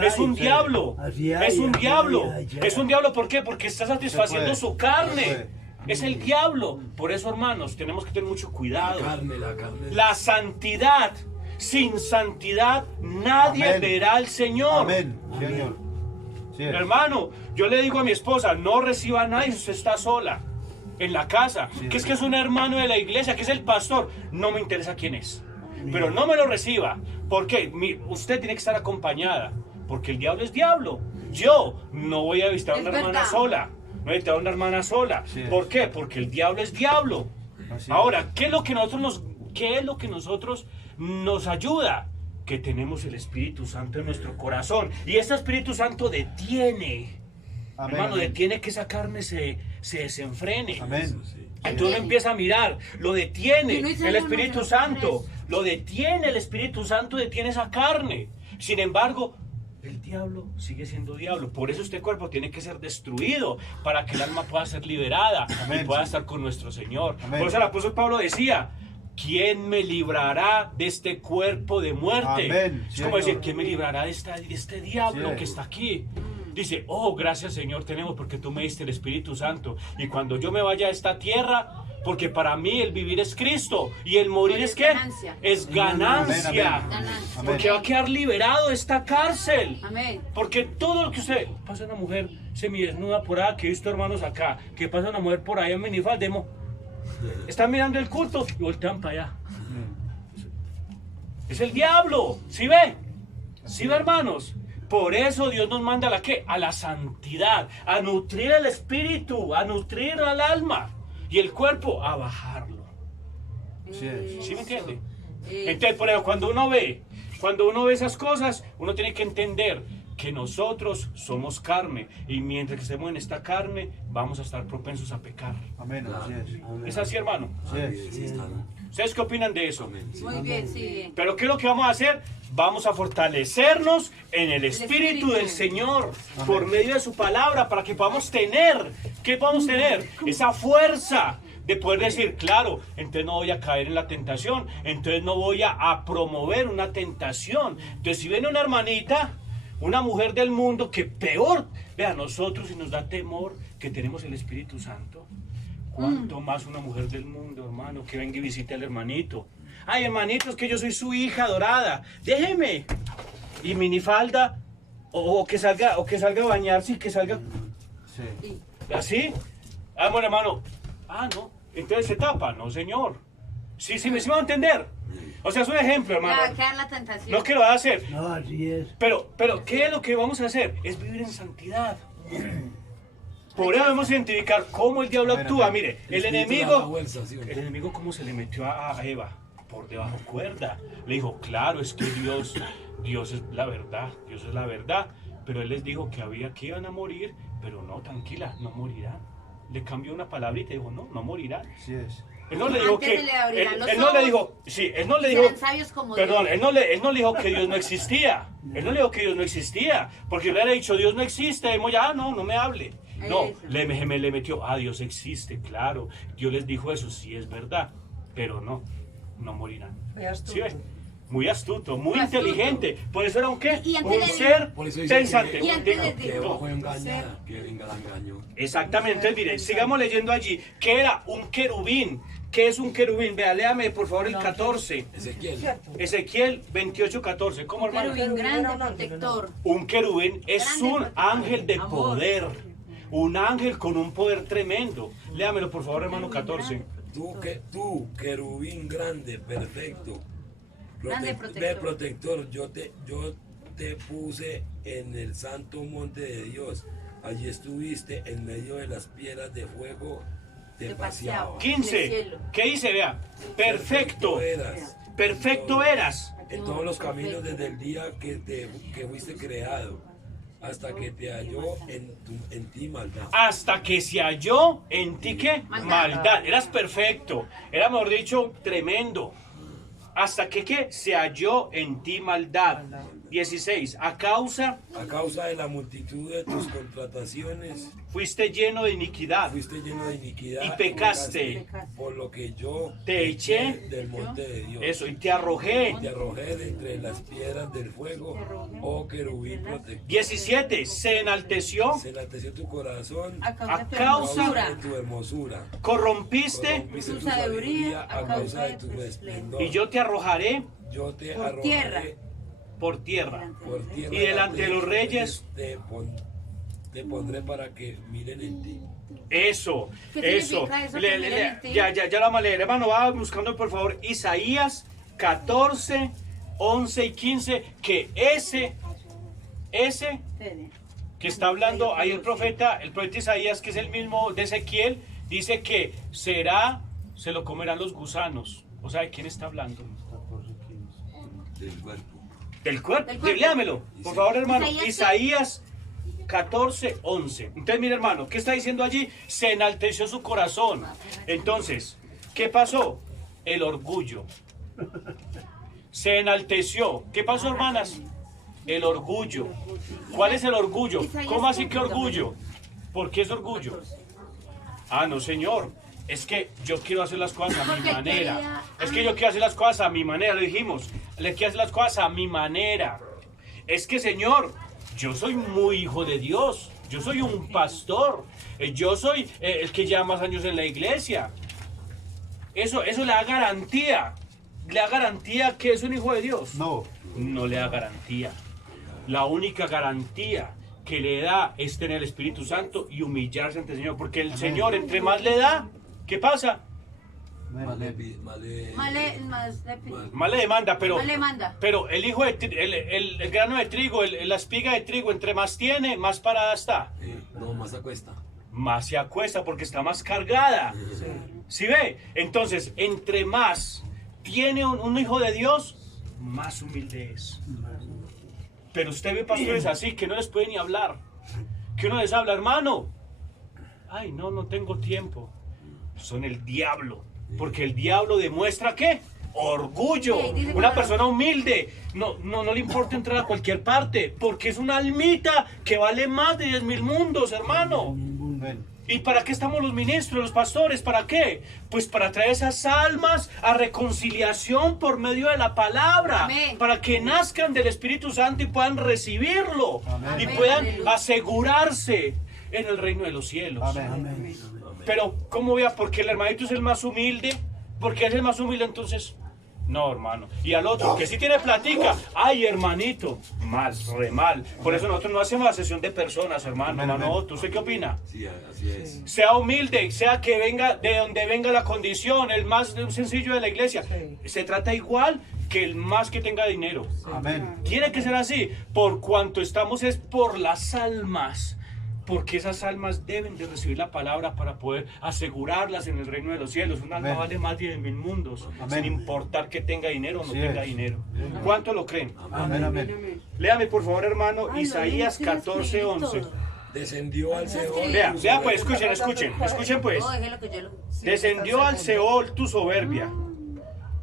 Es un diablo. Es un diablo. Es un diablo, ¿por qué? Porque está satisfaciendo su carne. Es el diablo. Por eso, hermanos, tenemos que tener mucho cuidado. La carne. La santidad. Sin santidad nadie Amén. verá al Señor. Amén. Señor. Sí es. Hermano, yo le digo a mi esposa, no reciba a nadie, usted está sola en la casa. Que es un hermano de la iglesia, que es el pastor. No me interesa quién es. Pero no me lo reciba. ¿Por qué? Usted tiene que estar acompañada. Porque el diablo es diablo. Yo no voy a visitar a una hermana sola. No voy a visitar a una hermana sola. Sí. ¿Por qué? Porque el diablo es diablo. Así es. Ahora, ¿qué es lo que nosotros nos ayuda? Que tenemos el Espíritu Santo en nuestro corazón. Y ese Espíritu Santo detiene. Amén. Hermano, detiene que esa carne se desenfrene. Amén. Entonces uno empieza a mirar, lo detiene Y no hice el uno, Espíritu no, Santo, lo detiene el Espíritu Santo, detiene esa carne. Sin embargo, el diablo sigue siendo diablo. Por eso este cuerpo tiene que ser destruido, para que el alma pueda ser liberada. Amén. Y pueda estar con nuestro Señor. Amén. Por eso el apóstol Pablo decía, ¿quién me librará de este cuerpo de muerte? Amén, Es como Señor. decir, ¿quién me librará de este diablo Sí. que está aquí? Dice, oh, gracias Señor tenemos porque tú me diste el Espíritu Santo. Y cuando yo me vaya a esta tierra, porque para mí el vivir es Cristo y el morir es ¿qué? Ganancia. Es ganancia. Amén, amén. Ganancia. Porque va a quedar liberado de esta cárcel. Amén. Porque todo lo que usted... Pasa una mujer semidesnuda por ahí, que he visto hermanos acá, que pasa una mujer por ahí en minifalda, están mirando el culto y voltean para allá. Es el diablo, ¿sí ve? ¿Sí ve, hermanos? Por eso Dios nos manda a la ¿qué? A la santidad, a nutrir el espíritu, a nutrir al alma y el cuerpo a bajarlo. Así es. ¿Sí me entiende? Entonces, por ejemplo, cuando uno ve esas cosas, uno tiene que entender que nosotros somos carne y mientras que estemos en esta carne, vamos a estar propensos a pecar. Amén. Así es. ¿Es así, hermano? Así es. Sí, está, ¿no? ¿Ustedes qué opinan de eso? Muy bien, sí. Pero ¿qué es lo que vamos a hacer? Vamos a fortalecernos en el Espíritu del Señor por medio de su palabra para que podamos tener, ¿qué podamos tener? Esa fuerza de poder decir, claro, entonces no voy a caer en la tentación, entonces no voy a promover una tentación. Entonces si viene una hermanita, una mujer del mundo que peor, vea, nosotros si nos da temor que tenemos el Espíritu Santo, ¿cuánto más una mujer del mundo, hermano, que venga y visite al hermanito? Ay, hermanito, es que yo soy su hija adorada, déjeme. Y minifalda, o que salga a bañarse y que salga Sí. así. Ah, bueno, hermano. Ah, no. Entonces se tapa. No, señor. Sí, me va a entender. O sea, es un ejemplo, Ya, hermano. queda la tentación. No que lo va a hacer. No, así es. Pero, ¿qué es lo que vamos a hacer? Es vivir en santidad. Por eso debemos identificar cómo el diablo actúa. Mire, el enemigo cómo se le metió a Eva, por debajo cuerda. Le dijo, claro, es que Dios es la verdad, Dios es la verdad. Pero él les dijo que iban a morir, pero no, tranquila, no morirán. Le cambió una palabrita y dijo, no morirán. Así es. Él no le dijo Antes que, se le abrirán los él no le ojos. dijo, sí, él no le dijo, Serán sabios como perdón, Dios. él no le dijo que Dios no existía. Él no le dijo que Dios no existía, porque él le había dicho, Dios no existe, y ya, no me hable. No, Eso. le metió, Dios existe, claro. Dios les dijo eso, sí es verdad, pero no morirán. ¿Sí ves? Muy astuto, muy inteligente. Por eso era un qué? Y antes Un le ser Por eso dice pensante. Y antes les que dijo, fue engañada, que venga la engaño. Exactamente, entonces mire, sigamos leyendo allí. ¿Qué era? Un querubín. ¿Qué es un querubín? Vea, léame por favor el 14. Ezequiel 28, 14. ¿Cómo, hermano? querubín grande, protector. Un querubín es Grande un protector. ángel de Amor. poder. Un ángel con un poder tremendo. Léamelo por favor, hermano, 14. Tú, querubín grande, perfecto. Grande protector, yo te puse en el santo monte de Dios. Allí estuviste en medio de las piedras de fuego, te paseaba. 15. Del cielo. ¿Qué dice? Vea. perfecto, eras perfecto eras. en todos los caminos desde el día que fuiste creado, hasta que te halló en ti maldad. Hasta que se halló en ti, ¿qué? Maldad. Maldad. Eras perfecto. Era, mejor dicho, tremendo. Hasta que, ¿qué? Se halló en ti maldad. 16. A causa A causa de la multitud de tus contrataciones, fuiste lleno de iniquidad. fuiste lleno de iniquidad Y pecaste. por lo que yo Te eché del monte de Dios. eso y te arrojé. Te arrojé de entre las piedras del fuego, oh querubín protector. 17. Se enalteció. Se enalteció tu corazón A causa de tu causa de hermosura. tu hermosura. Corrompiste. Corrompiste tu tu sabiduría sabiduría a causa de tu esplendor. Y yo te arrojaré Yo te por arrojaré tierra. por tierra. por tierra Y delante de los reyes te pondré para que miren en ti. Eso, ¿Qué eso. significa eso que miren en ti? Ya la vamos a leer, hermano. Va buscando por favor Isaías 14, 11 y 15. Que ese que está hablando ahí el profeta Isaías, que es el mismo de Ezequiel, dice que se lo comerán los gusanos. O sea, ¿de quién está hablando? 14, 15. Del cuerpo. Del cuerpo. Del cuerpo. Léamelo, por favor, hermano. ¿Isaías qué? Isaías 14, 11. Entonces, mire, hermano, ¿qué está diciendo allí? Se enalteció su corazón. Entonces, ¿qué pasó? El orgullo. Se enalteció. ¿Qué pasó, hermanas? El orgullo. ¿Cuál es el orgullo? ¿Cómo así que orgullo? ¿Por qué es orgullo? Ah, no, señor. Es que yo quiero hacer las cosas a mi Porque manera. quería- Es que yo quiero hacer las cosas a mi manera, le dijimos. Le quiero hacer las cosas a mi manera. Es que, señor, yo soy muy hijo de Dios. Yo soy un pastor. Yo soy el que lleva más años en la iglesia. Eso le da garantía. ¿Le da garantía que es un hijo de Dios? No. No le da garantía. La única garantía que le da es tener el Espíritu Santo y humillarse ante el Señor. Porque el Señor, entre más le da, ¿qué pasa? Más le- Más le demanda, pero, Más le manda. pero el hijo de el grano de trigo, la espiga de trigo, entre más tiene, más parada está. No, más acuesta. Más se acuesta porque está más cargada. ¿Sí ve? Entonces, entre más tiene un hijo de Dios, más humilde es. Pero usted ve pastores así que no les puede ni hablar. Que uno les habla, hermano. Ay, no tengo tiempo. Son el diablo. Porque el diablo demuestra ¿qué? Orgullo. Sí, dice que Una no. persona humilde no le importa entrar a cualquier parte. Porque es una almita que vale más de 10,000 mundos, hermano. Ven. ¿Y para qué estamos los ministros, los pastores? ¿Para qué? Pues para traer esas almas a reconciliación por medio de la palabra. Amén. Para que nazcan del Espíritu Santo y puedan recibirlo. Amén. Y Amén. puedan Aleluya. asegurarse en el reino de los cielos. Amén. Pero, ¿cómo vea? Porque el hermanito es el más humilde. Porque es el más humilde, entonces... No, hermano. Y al otro, que sí tiene platica. Ay, hermanito. Mal, re mal. Por eso nosotros no hacemos la sesión de personas, hermano. Amén, amén. Hermano, ¿usted qué opina? Sí, así es. Sea humilde, sea que venga de donde venga la condición, el más sencillo de la iglesia. Se trata igual que el más que tenga dinero. Amén. Tiene que ser así, por cuanto estamos es por las almas. Porque esas almas deben de recibir la palabra para poder asegurarlas en el reino de los cielos. Un alma Amén. vale más de 10,000 mundos, Amén. sin importar que tenga dinero o no Así tenga es. dinero. ¿Cuánto lo creen? Amén. Amén. Léame por favor, hermano, Isaías 14, 11. Descendió al Seol. Vea pues, escuchen pues. No, déjelo que yo lo... sí, Descendió al Seol tu soberbia.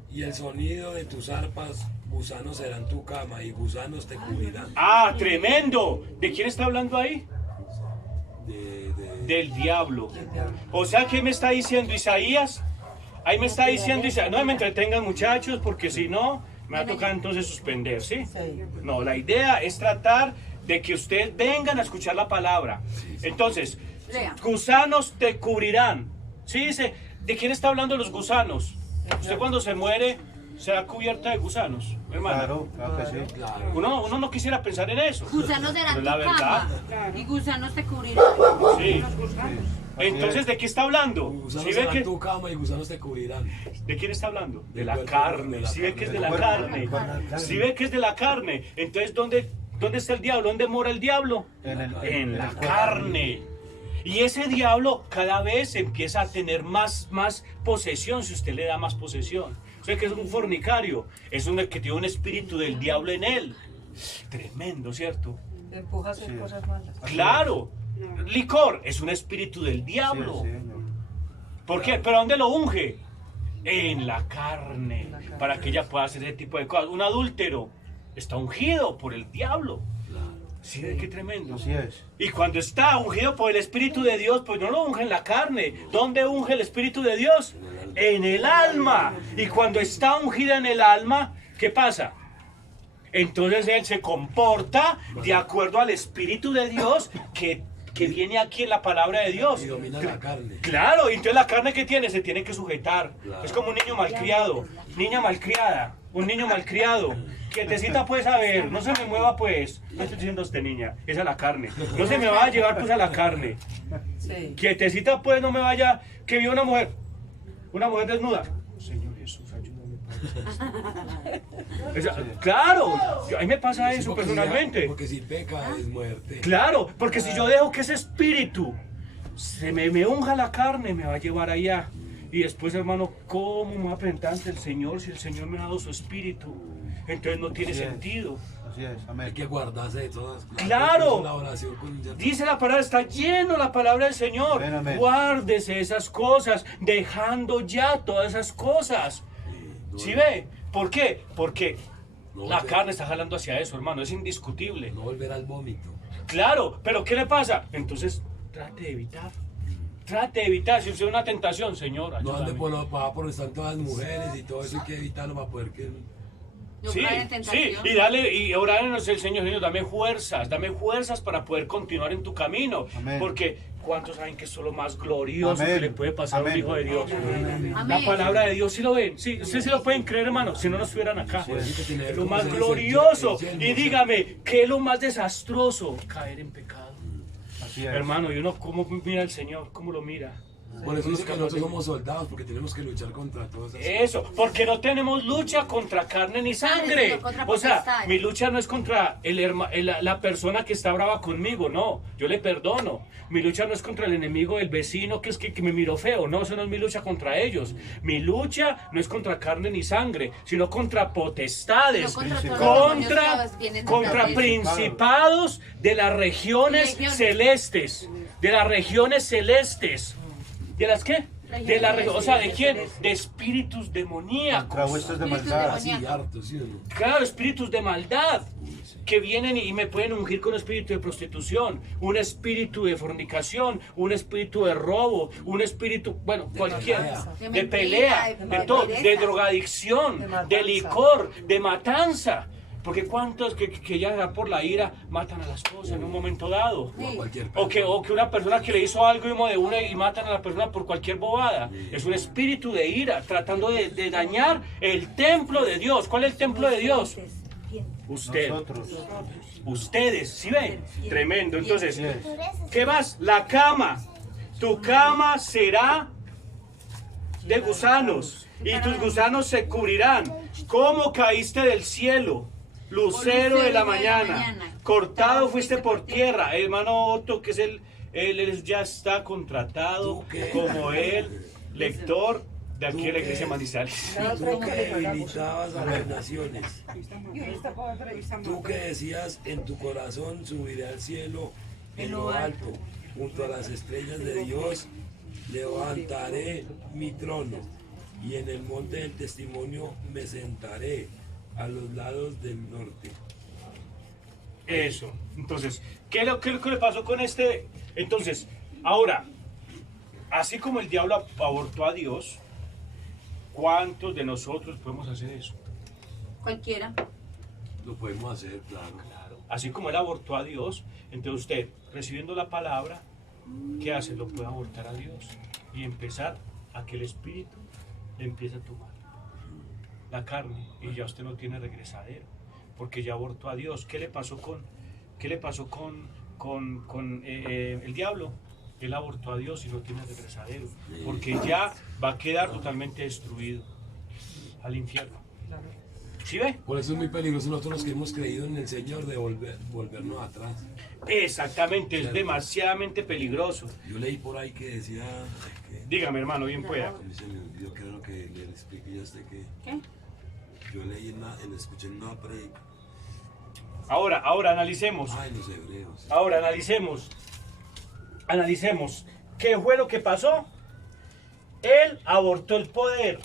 Y el sonido de tus arpas, gusanos serán tu cama y gusanos te cubrirán. Ah, tremendo. ¿De quién está hablando ahí? Del diablo. O sea, ¿qué me está diciendo Isaías? Ahí me está diciendo Isaías, no me entretengan muchachos, porque si no, me va a tocar entonces suspender, ¿sí? No, la idea es tratar de que ustedes vengan a escuchar la palabra. Entonces, Lea. gusanos te cubrirán. ¿Sí dice? ¿De quién está hablando los gusanos? Usted cuando se muere, será cubierta de gusanos, hermano. Claro que sí. Uno no quisiera pensar en eso. Gusanos serán Pero tu la verdad, cama. Y gusanos te cubrirán. sí. Entonces, ¿de qué está hablando? Gusanos ¿Sí ve serán que, tu cama y gusanos te cubrirán. ¿de quién está hablando? De Del la cuerpo, carne. de la ¿Sí ve que es de la carne. carne? ¿Sí ve que es de la carne? Entonces, ¿dónde está el diablo? ¿Dónde mora el diablo? En En la carne. Y ese diablo cada vez empieza a tener más posesión si usted le da más posesión. Usted que es un fornicario, es un que tiene un espíritu del diablo en él. Tremendo, ¿cierto? Te empuja a hacer cosas malas. Claro. Licor es un espíritu del diablo. ¿Por qué? ¿Pero dónde lo unge? En la carne, para que ella pueda hacer ese tipo de cosas. Un adúltero está ungido por el diablo. ¿Sí? Qué tremendo. Así es. Y cuando está ungido por el Espíritu de Dios, pues no lo unge en la carne. ¿Dónde unge el Espíritu de Dios? En el alma. Y cuando está ungida en el alma, ¿qué pasa? Entonces él se comporta de acuerdo al Espíritu de Dios que viene aquí en la palabra de Dios. Y domina la carne. Claro, y entonces la carne que tiene se tiene que sujetar. Claro. Es como un niño malcriado, niña malcriada, un niño malcriado. Quietecita pues, a ver, no se me mueva pues. No estoy diciendo a usted niña, esa es la carne. No se me va a llevar pues a la carne. Sí. Quietecita pues, no me vaya, que vio una mujer desnuda. Señor Jesús, ayúdame, Padre. Claro, a mí me pasa eso porque personalmente. Porque si peca es muerte. Claro, porque si yo dejo que ese espíritu se me unja la carne, me va a llevar allá. Y después, hermano, ¿cómo me va a presentar ante el Señor si el Señor me ha dado su espíritu? Entonces no tiene sentido. Así es, Hay amén. que guardarse de todas. Claro. La oración con... Dice la palabra, está lleno la palabra del Señor. Amén, amén. Guárdese esas cosas, dejando ya todas esas cosas. ¿Sí ve? ¿Por qué? Porque No la volver- carne está jalando hacia eso, hermano, es indiscutible. No volver al vómito. Claro, pero ¿qué le pasa? Entonces, trate de evitar. Trate de evitar. Si usted es una tentación, Señor, No ayúdame. ande por donde están todas las mujeres y todo eso, hay que evitarlo para poder que... No Sí, caer en sí, tentación. y dale, y orar en el Señor, dame fuerzas para poder continuar en tu camino. Amén. Porque ¿cuántos saben que es lo más glorioso Amén. que le puede pasar a un Amén. hijo de Dios? Amén. La palabra de Dios, ¿sí lo ven? Sí, ustedes sí lo pueden creer, hermano, si no nos estuvieran acá. Pues hay que tener, Es lo como más se dice, glorioso. el yermo, Y dígame, ¿qué es lo más desastroso? Caer en pecado. Así es. Hermano, y uno cómo mira al Señor, cómo lo mira. Por eso dice que nosotros somos soldados, porque tenemos que luchar contra todas esas Eso, porque no tenemos lucha contra carne ni sangre. sino contra O sea, potestades. mi lucha no es contra la persona que está brava conmigo, no, yo le perdono. Mi lucha no es contra el enemigo del vecino que me miró feo, no, eso no es mi lucha contra ellos. Mi lucha no es contra carne ni sangre, sino contra potestades, No contra todos los contra, demonios que vienen de contra Gabriel. principados de las regiones Regiones. celestes, de las regiones celestes. ¿De las qué? De la, o sea, ¿de quién? De espíritus Contra demoníacos. huestes de Espíritus maldad. así harto, ¿sí o no? Claro, espíritus de maldad que vienen y me pueden ungir con un espíritu de prostitución, un espíritu de fornicación, un espíritu de robo, un espíritu, bueno, cualquier, De de mentira, pelea, de de todo, de pereza. drogadicción, De matanza. de licor, de matanza. Porque cuántos que ya por la ira matan a la esposa en un momento dado. O a cualquier O que una persona que le hizo algo de una y matan a la persona por cualquier bobada. Es un espíritu de ira tratando de dañar el templo de Dios. ¿Cuál es el templo de Dios? Usted. Nosotros. Ustedes, ¿sí ven? Tremendo. Entonces, Así es. ¿qué más? La cama. Tu cama será de gusanos y tus gusanos se cubrirán. ¿Cómo caíste del cielo? Lucero de la mañana. Cortado fuiste por tierra. Hermano Otto, que es él ya está contratado ¿Tú qué? como el lector de aquí de la iglesia Manizales. Tú que debilitabas a las naciones. Tú que decías en tu corazón subiré al cielo en lo alto, junto a las estrellas de Dios levantaré mi trono y en el monte del testimonio me sentaré a los lados del norte. Eso. Entonces, ¿qué es lo que le pasó con este? Entonces, ahora, así como el diablo abortó a Dios, ¿cuántos de nosotros podemos hacer eso? Cualquiera. Lo podemos hacer, claro. Así como él abortó a Dios, entonces usted, recibiendo la palabra, ¿qué hace? Lo puede abortar a Dios y empezar a que el espíritu le empiece a tomar la carne y ya usted no tiene regresadero porque ya abortó a Dios. ¿Qué le pasó con el diablo? Él abortó a Dios y no tiene regresadero porque ya va a quedar totalmente destruido al infierno. ¿Sí ve? Por eso es muy peligroso nosotros los que hemos creído en el Señor de volvernos atrás. Exactamente, es Claro. demasiadamente peligroso. Yo leí por ahí que decía que... Dígame, hermano, bien pueda. A mí se me olvidó que era lo que le expliqué ya usted que... ¿Qué? Yo leí escuché en una predica. Ahora analicemos. Ay, los hebreos. Ahora analicemos. ¿Qué fue lo que pasó? Él abortó el poder.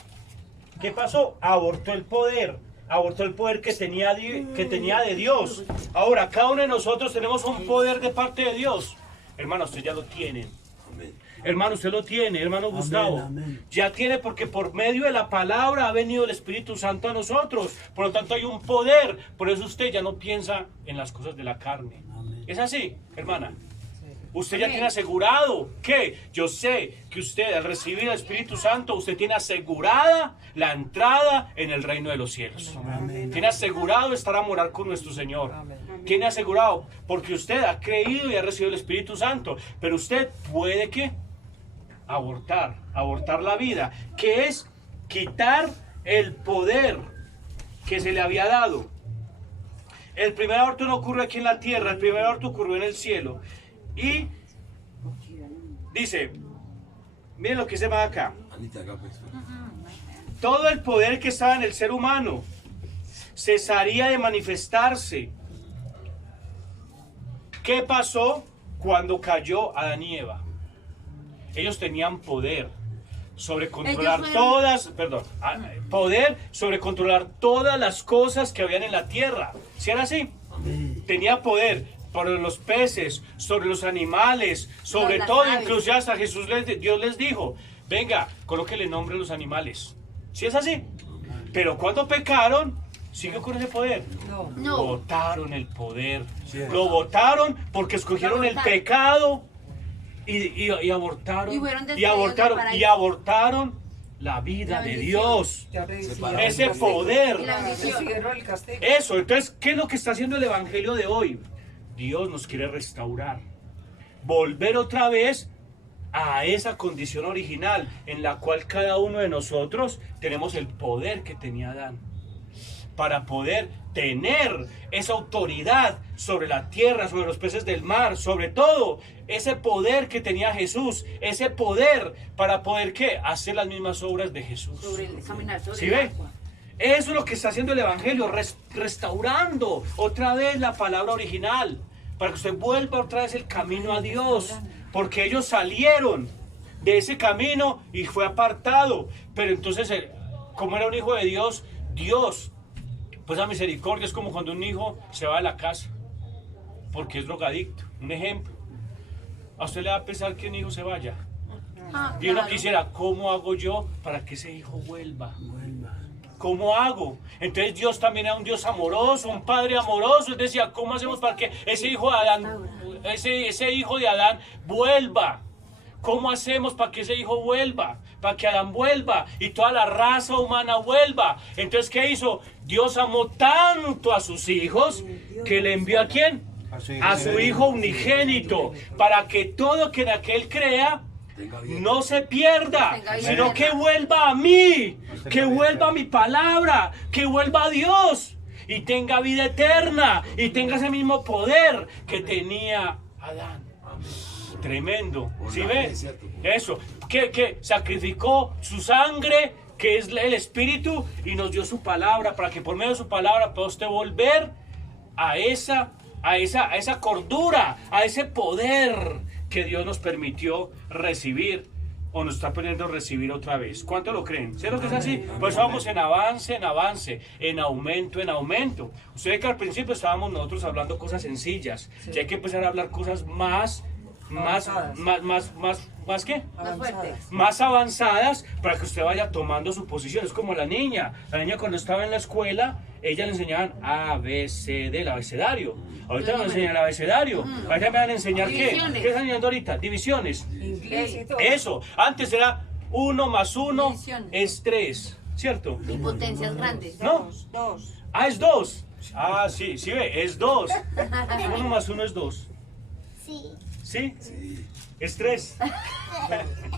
¿Qué pasó? Abortó el poder. Abortó el poder que tenía de Dios. Ahora, cada uno de nosotros tenemos un poder de parte de Dios. Hermano, usted ya lo tiene. Amén. Hermano, usted lo tiene, hermano Gustavo. Amén. Ya tiene porque por medio de la palabra ha venido el Espíritu Santo a nosotros. Por lo tanto hay un poder. Por eso usted ya no piensa en las cosas de la carne. Amén. ¿Es así, hermana? Usted ya tiene asegurado que yo sé que usted al recibir el Espíritu Santo, usted tiene asegurada la entrada en el reino de los cielos. Amén. Tiene asegurado estar a morar con nuestro Señor. Tiene asegurado porque usted ha creído y ha recibido el Espíritu Santo. Pero usted puede que abortar la vida, que es quitar el poder que se le había dado. El primer aborto no ocurrió aquí en la tierra, el primer aborto ocurrió en el cielo. Y dice, miren lo que se va acá. Anita, acá pues. Todo el poder que estaba en el ser humano cesaría de manifestarse. ¿Qué pasó cuando cayó Adán y Eva? Ellos tenían poder sobre controlar poder sobre controlar todas las cosas que habían en la tierra. ¿Sí era así? Tenía poder sobre los peces, sobre los animales, sobre Las todo, aves. incluso hasta Dios les dijo, venga, colóquele nombre a los animales. ¿Sí es así? Pero cuando pecaron, siguió con ese poder. No. Botaron el poder. Lo botaron porque escogieron el pecado y abortaron. Y fueron Y despedidos del abortaron. paraíso. Y abortaron la vida La de bendición. Dios. Ya recibieron Separaron. el Ese castigo. poder. Y la bendición. Recibieron el castigo. Eso, entonces, ¿qué es lo que está haciendo el Evangelio de hoy? Dios nos quiere restaurar. Volver otra vez a esa condición original en la cual cada uno de nosotros tenemos el poder que tenía Adán. Para poder tener esa autoridad sobre la tierra, sobre los peces del mar, sobre todo ese poder que tenía Jesús, ese poder para poder ¿qué? Hacer las mismas obras de Jesús. Caminar sobre ¿Sí el ve? agua. Eso es lo que está haciendo el Evangelio, restaurando otra vez la palabra original, para que usted vuelva otra vez el camino a Dios, porque ellos salieron de ese camino y fue apartado, pero entonces, como era un hijo de Dios, Dios, pues la misericordia es como cuando un hijo se va de la casa, porque es drogadicto, un ejemplo. A usted le va a pesar que un hijo se vaya, y uno Claro. quisiera, ¿cómo hago yo para que ese hijo vuelva? Vuelva. ¿Cómo hago? Entonces Dios también era un Dios amoroso, un Padre amoroso. Él decía, ¿cómo hacemos para que ese hijo de Adán, ese hijo de Adán vuelva? ¿Cómo hacemos para que ese hijo vuelva? Para que Adán vuelva y toda la raza humana vuelva. Entonces, ¿qué hizo? Dios amó tanto a sus hijos que le envió ¿a quién? A su hijo unigénito, para que todo que en aquel crea no se pierda, Tenga vida sino que eterna. vuelva a mí, que vuelva a mi palabra, que vuelva a Dios y tenga vida eterna y tenga ese mismo poder que tenía Adán. Tremendo, ¿sí ve? Eso, que sacrificó su sangre, que es el Espíritu, y nos dio su palabra, para que por medio de su palabra pueda usted volver a esa cordura, a ese poder que Dios nos permitió recibir o nos está permitiendo recibir otra vez. ¿Cuánto lo creen? ¿Cierto que es así? Pues vamos en avance, en aumento, en aumento. Ustedes que al principio estábamos nosotros hablando cosas sencillas, ya hay que empezar a hablar cosas más ¿qué? Más fuerte. Más avanzadas para que usted vaya tomando su posición. Es como la niña cuando estaba en la escuela, ella le enseñaban A, B, C, D, el abecedario. Ahorita me van a enseñar el abecedario. Ahorita me van a enseñar ¿qué? Divisiones. ¿Qué están enseñando ahorita? Divisiones. Inglés y todo. Eso, antes era 1 más 1 Divisiones. es 3, ¿cierto? Y potencias grandes. ¿No? Dos. Ah, es 2. Ah, sí, sí ve, es 2. 1 más 1 es 2. ¿Sí? Sí. Es 3.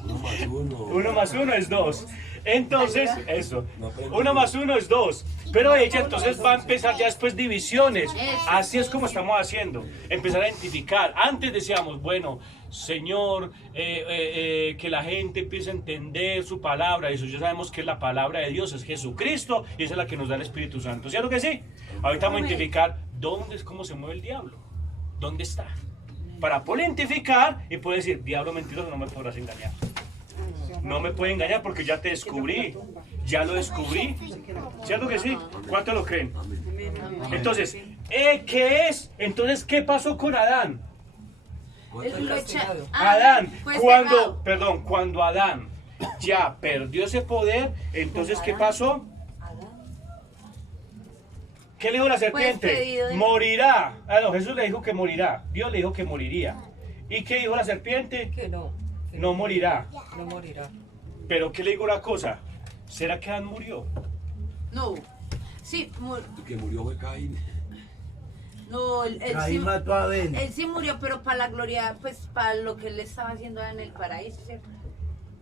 1 más 1. 1 más 1 es 2. Entonces, eso. 1 más 1 es 2. Pero ella entonces va a empezar ya después divisiones. Así es como estamos haciendo. Empezar a identificar. Antes decíamos, bueno, Señor, que la gente empiece a entender su palabra. Eso ya sabemos que la palabra de Dios es Jesucristo y esa es la que nos da el Espíritu Santo. ¿Cierto que sí? Ahorita vamos a identificar dónde es cómo se mueve el diablo. ¿Dónde está? Para poder identificar y poder decir, diablo mentiroso, no me podrás engañar. No me puede engañar porque ya te descubrí. Ya lo descubrí. ¿Cierto que sí? ¿Cuántos lo creen? Entonces, ¿qué es? Entonces, ¿qué pasó con Adán? Adán, cuando Adán ya perdió ese poder, entonces, ¿qué pasó? ¿Qué le dijo la serpiente? Morirá. No, Jesús le dijo que morirá. Dios le dijo que moriría. ¿Y qué dijo la serpiente? Que no. No morirá. No morirá. Pero ¿qué le digo una cosa? ¿Será que Adán murió? No. Sí, que murió fue Caín. no, él Caín sí, mató a Abel. él sí murió, pero para la gloria, pues para lo que él estaba haciendo en el paraíso, ¿cierto?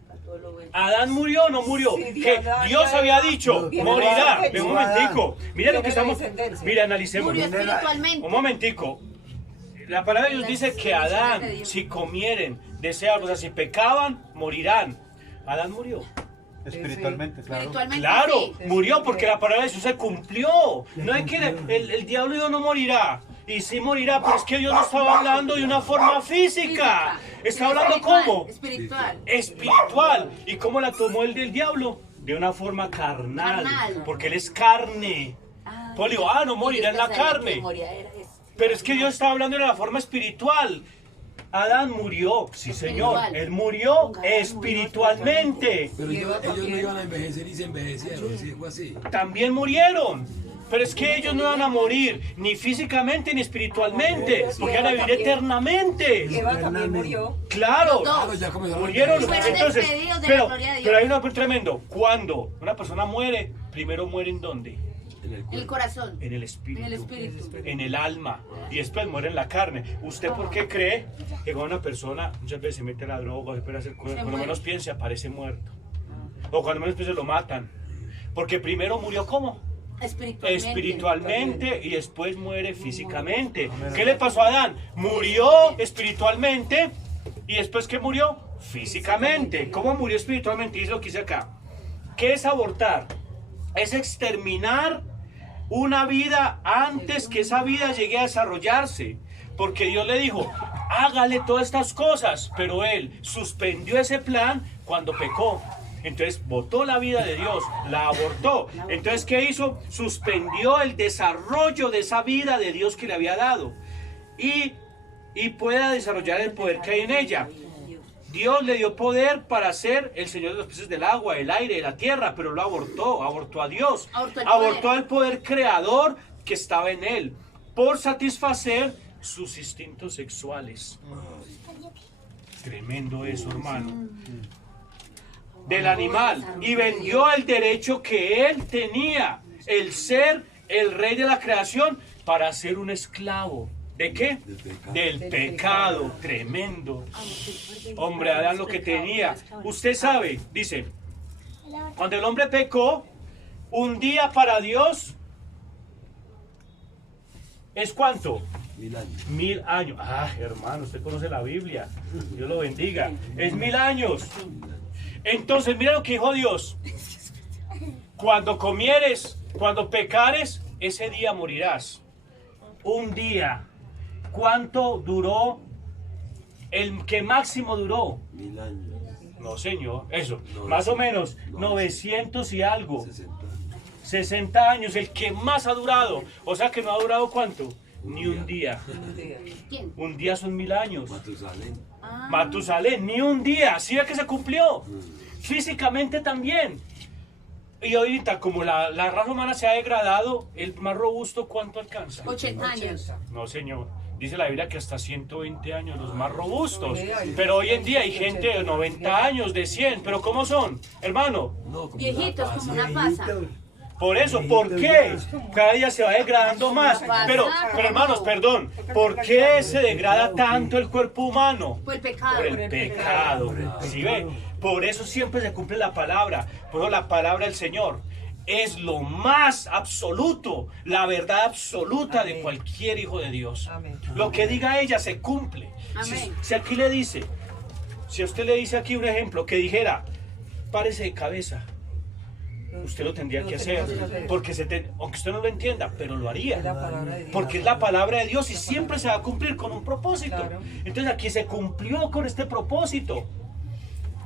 Para todo lo bueno. ¿Adán murió o no murió? Sí, Que Adán Dios ya había era- dicho, Viene morirá. la- Ven un momentico. Mira lo que Viene la estamos... descendencia. Mira, analicemos. Murió espiritualmente. Un momentico. La palabra de Dios dice que Adán, de Dios. si comieren de ese árbol, o sea, si pecaban, morirán. Adán murió. Espiritualmente, claro. Espiritualmente, Claro, sí. murió porque la palabra de Jesús se cumplió. No es que el diablo dijo no morirá. Y sí morirá, pero es que Dios no estaba hablando de una forma física. Está hablando Espiritual, ¿cómo? Espiritual. Espiritual. ¿Y cómo la tomó el del diablo? De una forma carnal. Carnal. Porque él es carne. Pues le digo, no morirá en la carne. Pero es que Dios estaba hablando de la forma espiritual. Adán murió, sí señor, Espiritual. él murió espiritualmente. Pero ellos no iban a envejecer y se envejecieron, ¿sí? Fue así. También murieron. Pero es que ellos no van a morir, ni físicamente ni espiritualmente, porque van a vivir eternamente. Eva también murió. Claro, Claro, ya comenzaron a murieron. envejecer. Fueron Entonces, despedidos de la pero, gloria de Dios. pero hay algo tremendo. Cuando una persona muere, primero muere ¿en dónde? El corazón. En el espíritu. En el espíritu. En el alma, y después muere en la carne. ¿Usted por qué cree que cuando una persona muchas veces se mete a la droga o se puede hacer cosas, cuando muere. menos piense aparece muerto? O cuando menos piense lo matan. Porque primero murió ¿cómo? Espiritualmente. Espiritualmente y después muere físicamente. ¿Qué le pasó a Adán? Murió espiritualmente y después ¿qué murió? Físicamente. ¿Cómo murió espiritualmente? Dice lo que dice acá. ¿Qué es abortar? Es exterminar una vida antes que esa vida llegue a desarrollarse. Porque Dios le dijo, hágale todas estas cosas, pero él suspendió ese plan cuando pecó. Entonces botó la vida de Dios, la abortó. Entonces, ¿qué hizo? Suspendió el desarrollo de esa vida de Dios que le había dado. Y pueda desarrollar el poder que hay en ella. Dios le dio poder para ser el Señor de los peces del agua, el aire, de la tierra, pero lo abortó a Dios. Abortó el poder creador que estaba en él, por satisfacer sus instintos sexuales. Tremendo eso, hermano. Del animal, y vendió el derecho que él tenía, el ser el rey de la creación, para ser un esclavo. ¿De qué? Del pecado. Tremendo. Hombre, Adán lo que tenía. Usted sabe, dice, cuando el hombre pecó, un día para Dios es ¿cuánto? 1000 años. 1000 años. Hermano, usted conoce la Biblia. Dios lo bendiga. Es 1000 años. Entonces, mira lo que dijo Dios. Cuando comieres, cuando pecares, ese día morirás. Un día. ¿Cuánto duró? El que máximo duró. 1000 años. No, señor. Eso. Más o menos. 900 y algo. 60. 60 años. El que más ha durado. O sea que no ha durado ¿cuánto? Ni un día. ¿Quién? Un día son 1000 años. Matusalén. Matusalén, ni un día, sí es que se cumplió, físicamente también. Y ahorita, como la raza humana se ha degradado, el más robusto, ¿cuánto alcanza? 80 años. No, señor. Dice la Biblia que hasta 120 años, los más robustos. Pero hoy en día hay gente de 90 años, de 100. ¿Pero cómo son, hermano? No, como Viejitos, una como pasa. una pasa. Por eso, ¿por qué? Cada día se va degradando más. Pero hermanos, perdón, ¿por qué se degrada tanto el cuerpo humano? Por el pecado. Por el pecado. ¿Sí ve? Por eso siempre se cumple la palabra. Por eso la palabra del Señor es lo más absoluto, la verdad absoluta de cualquier hijo de Dios. Amén. Lo que diga ella se cumple. Si aquí le dice, si a usted le dice aquí un ejemplo, que dijera, párese de cabeza, usted lo tendría que hacer, porque aunque usted no lo entienda, pero lo haría, Es la palabra de Dios. porque es la palabra de Dios y siempre se va a cumplir con un propósito. Claro. Entonces aquí se cumplió con este propósito.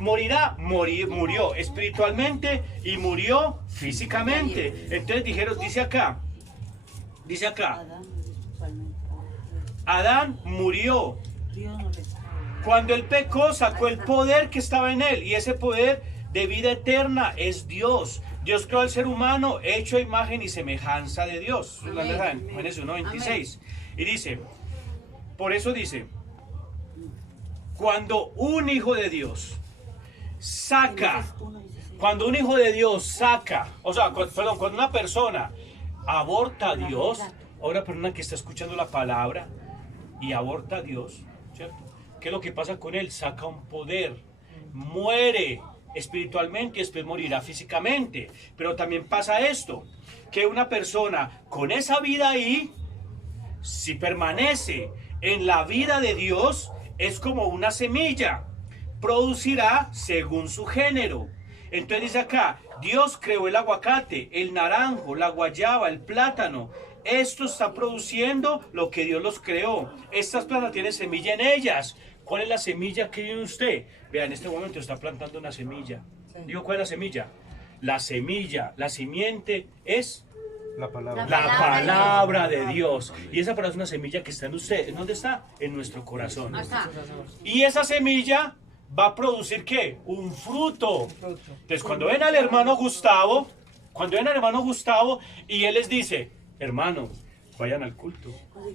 Morirá, murió espiritualmente y murió físicamente. Entonces dice acá, Adán murió. Cuando él pecó, sacó el poder que estaba en él, y ese poder de vida eterna es Dios. Dios creó al ser humano hecho a imagen y semejanza de Dios. En Génesis 1:26. Y dice, por eso dice, cuando un hijo de Dios saca, cuando una persona aborta a Dios, ahora persona que está escuchando la palabra y aborta a Dios, ¿cierto? ¿Qué es lo que pasa con él? Saca un poder, muere espiritualmente y después morirá físicamente. Pero también pasa esto, que una persona con esa vida ahí, si permanece en la vida de Dios, es como una semilla, producirá según su género. Entonces dice acá, Dios creó el aguacate, el naranjo, la guayaba, el plátano. Esto está produciendo lo que Dios los creó. Estas plantas tienen semilla en ellas. ¿Cuál es la semilla que tiene usted? Vea, en este momento está plantando una semilla. Sí. Digo, ¿cuál es la semilla? La semilla, la simiente es La palabra. la palabra de Dios. Y esa palabra es una semilla que está en usted. ¿En dónde está? En nuestro corazón. Y esa semilla va a producir ¿qué? Un fruto. Entonces cuando ven al hermano Gustavo, y él les dice, hermano, vayan al culto.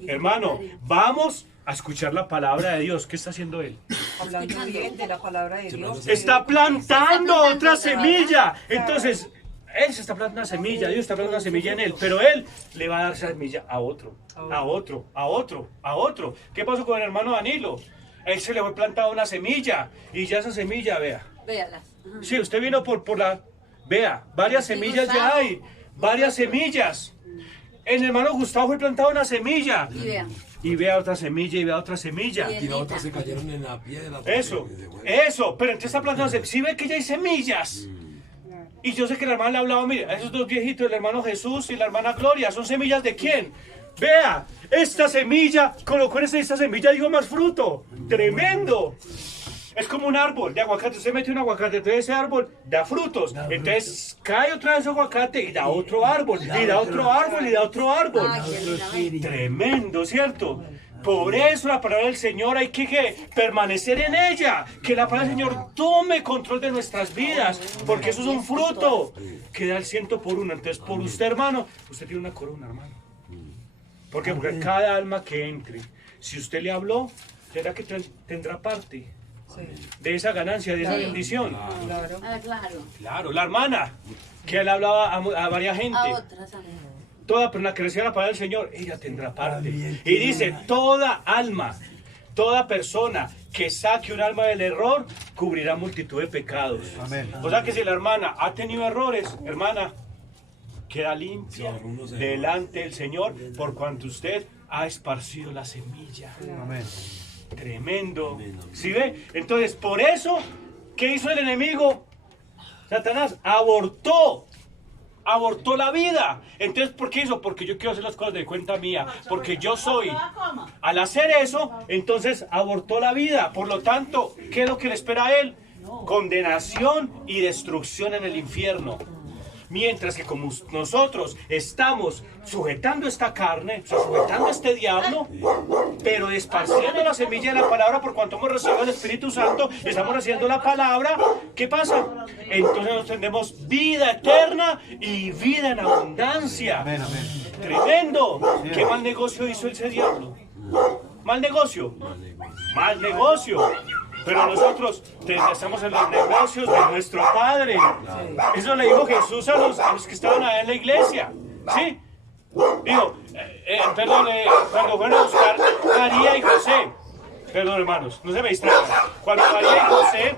Hermano, vamos a escuchar la palabra de Dios. ¿Qué está haciendo él? Hablando bien de la palabra de Dios. Está plantando otra semilla. Entonces, él se está plantando una semilla, Dios está plantando una semilla en él, pero él le va a dar esa semilla a otro. ¿Qué pasó con el hermano Danilo? Él se le fue plantado una semilla y ya esa semilla, vea. Véalas. Sí, usted vino por la... Vea, varias semillas ya hay, varias semillas. El hermano Gustavo fue plantado una semilla. Y vean. Y vea otra semilla, y vea otra semilla. Y las otras se cayeron en la piedra. Eso, pero entonces está plantando, si ve que ya hay semillas. Y yo sé que la hermana le hablaba, mire, a esos dos viejitos, el hermano Jesús y la hermana Gloria, ¿son semillas de quién? Vea, esta semilla, colocó en esta semilla, digo, más fruto. Tremendo. Es como un árbol de aguacate, usted mete un aguacate, entonces ese árbol da frutos. Entonces cae otra vez aguacate y da otro árbol, y da otro árbol, y da otro árbol. Tremendo, ¿cierto? Por eso la palabra del Señor hay que permanecer en ella, que la palabra del Señor tome control de nuestras vidas, porque eso es un fruto que da el 100 por uno. Entonces, por usted, hermano, usted tiene una corona, hermano. ¿Por qué? Porque cada alma que entre, si usted le habló, será que tendrá parte de esa ganancia, de esa bendición. Claro, la hermana, que le hablaba a varias gente. A otras. Toda persona que reciba la palabra del Señor, ella tendrá parte. Y dice, toda alma, toda persona que saque un alma del error, cubrirá multitud de pecados. Amén. O sea que si la hermana ha tenido errores, hermana, queda limpia delante del Señor, por cuanto usted ha esparcido la semilla. Amén. Tremendo. ¿Sí ve? Entonces, por eso, ¿qué hizo el enemigo? Satanás abortó la vida. Entonces, ¿por qué hizo? Porque yo quiero hacer las cosas de cuenta mía, porque yo soy. Al hacer eso, entonces abortó la vida. Por lo tanto, ¿qué es lo que le espera a él? Condenación y destrucción en el infierno. Mientras que como nosotros estamos sujetando esta carne, sujetando este diablo, pero esparciendo la semilla de la palabra, por cuanto hemos recibido el Espíritu Santo y estamos recibiendo la palabra, ¿qué pasa? Entonces nos tendremos vida eterna y vida en abundancia. Amén, amén. Tremendo. ¿Qué mal negocio hizo ese diablo? ¿Mal negocio? Mal negocio. Pero nosotros estamos en los negocios de nuestro Padre. Eso le dijo Jesús a los que estaban allá en la iglesia. ¿Sí? Digo, cuando fueron a buscar María y José. Perdón, hermanos, no se me distraigan. Cuando María y José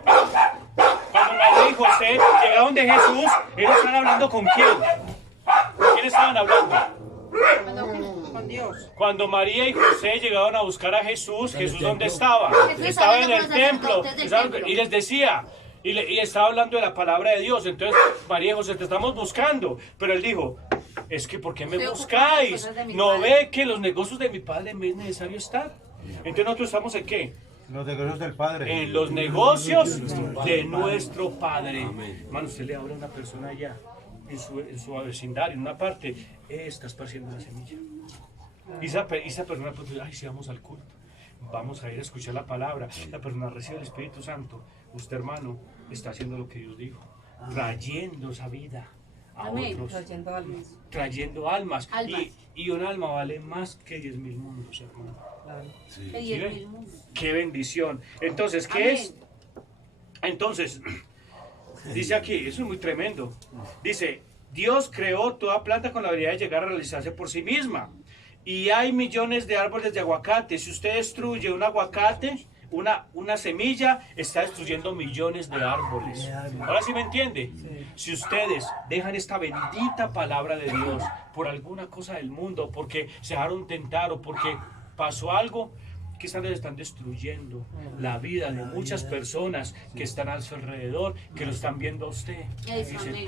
María y José llegaron de Jesús, ellos estaban hablando ¿con quién? ¿Con quién estaban hablando? Con Dios. Cuando María y José llegaron a buscar a Jesús, ¿Jesús dónde estaba? Estaba en el templo. Y les decía, y estaba hablando de la palabra de Dios. Entonces, María y José, te estamos buscando. Pero él dijo, es que ¿por qué me buscáis? ¿No ve que los negocios de mi padre me es necesario estar? Entonces nosotros estamos ¿en qué? Los negocios del Padre. En los negocios de nuestro Padre. Hermano, usted le habla a una persona allá, en su vecindario, en una parte, está esparciendo la semilla. Y esa persona pues dice, ay, si vamos al culto, vamos a ir a escuchar la palabra. La persona recibe el Espíritu Santo. Usted, hermano, está haciendo lo que Dios dijo, trayendo esa vida a otros, trayendo almas. Y un alma vale más que 10.000 mundos, hermano. Sí. Que 10.000 mundos. Qué bendición. Entonces, ¿qué es? Entonces, dice aquí, eso es muy tremendo. Dice, Dios creó toda planta con la habilidad de llegar a realizarse por sí misma. Y hay millones de árboles de aguacate. Si usted destruye un aguacate, una semilla, está destruyendo millones de árboles. Ahora sí me entiende. Si ustedes dejan esta bendita palabra de Dios por alguna cosa del mundo, porque se dejaron tentar o porque pasó algo, que están destruyendo la vida de muchas personas que están a su alrededor, que lo están viendo a usted. Dicen,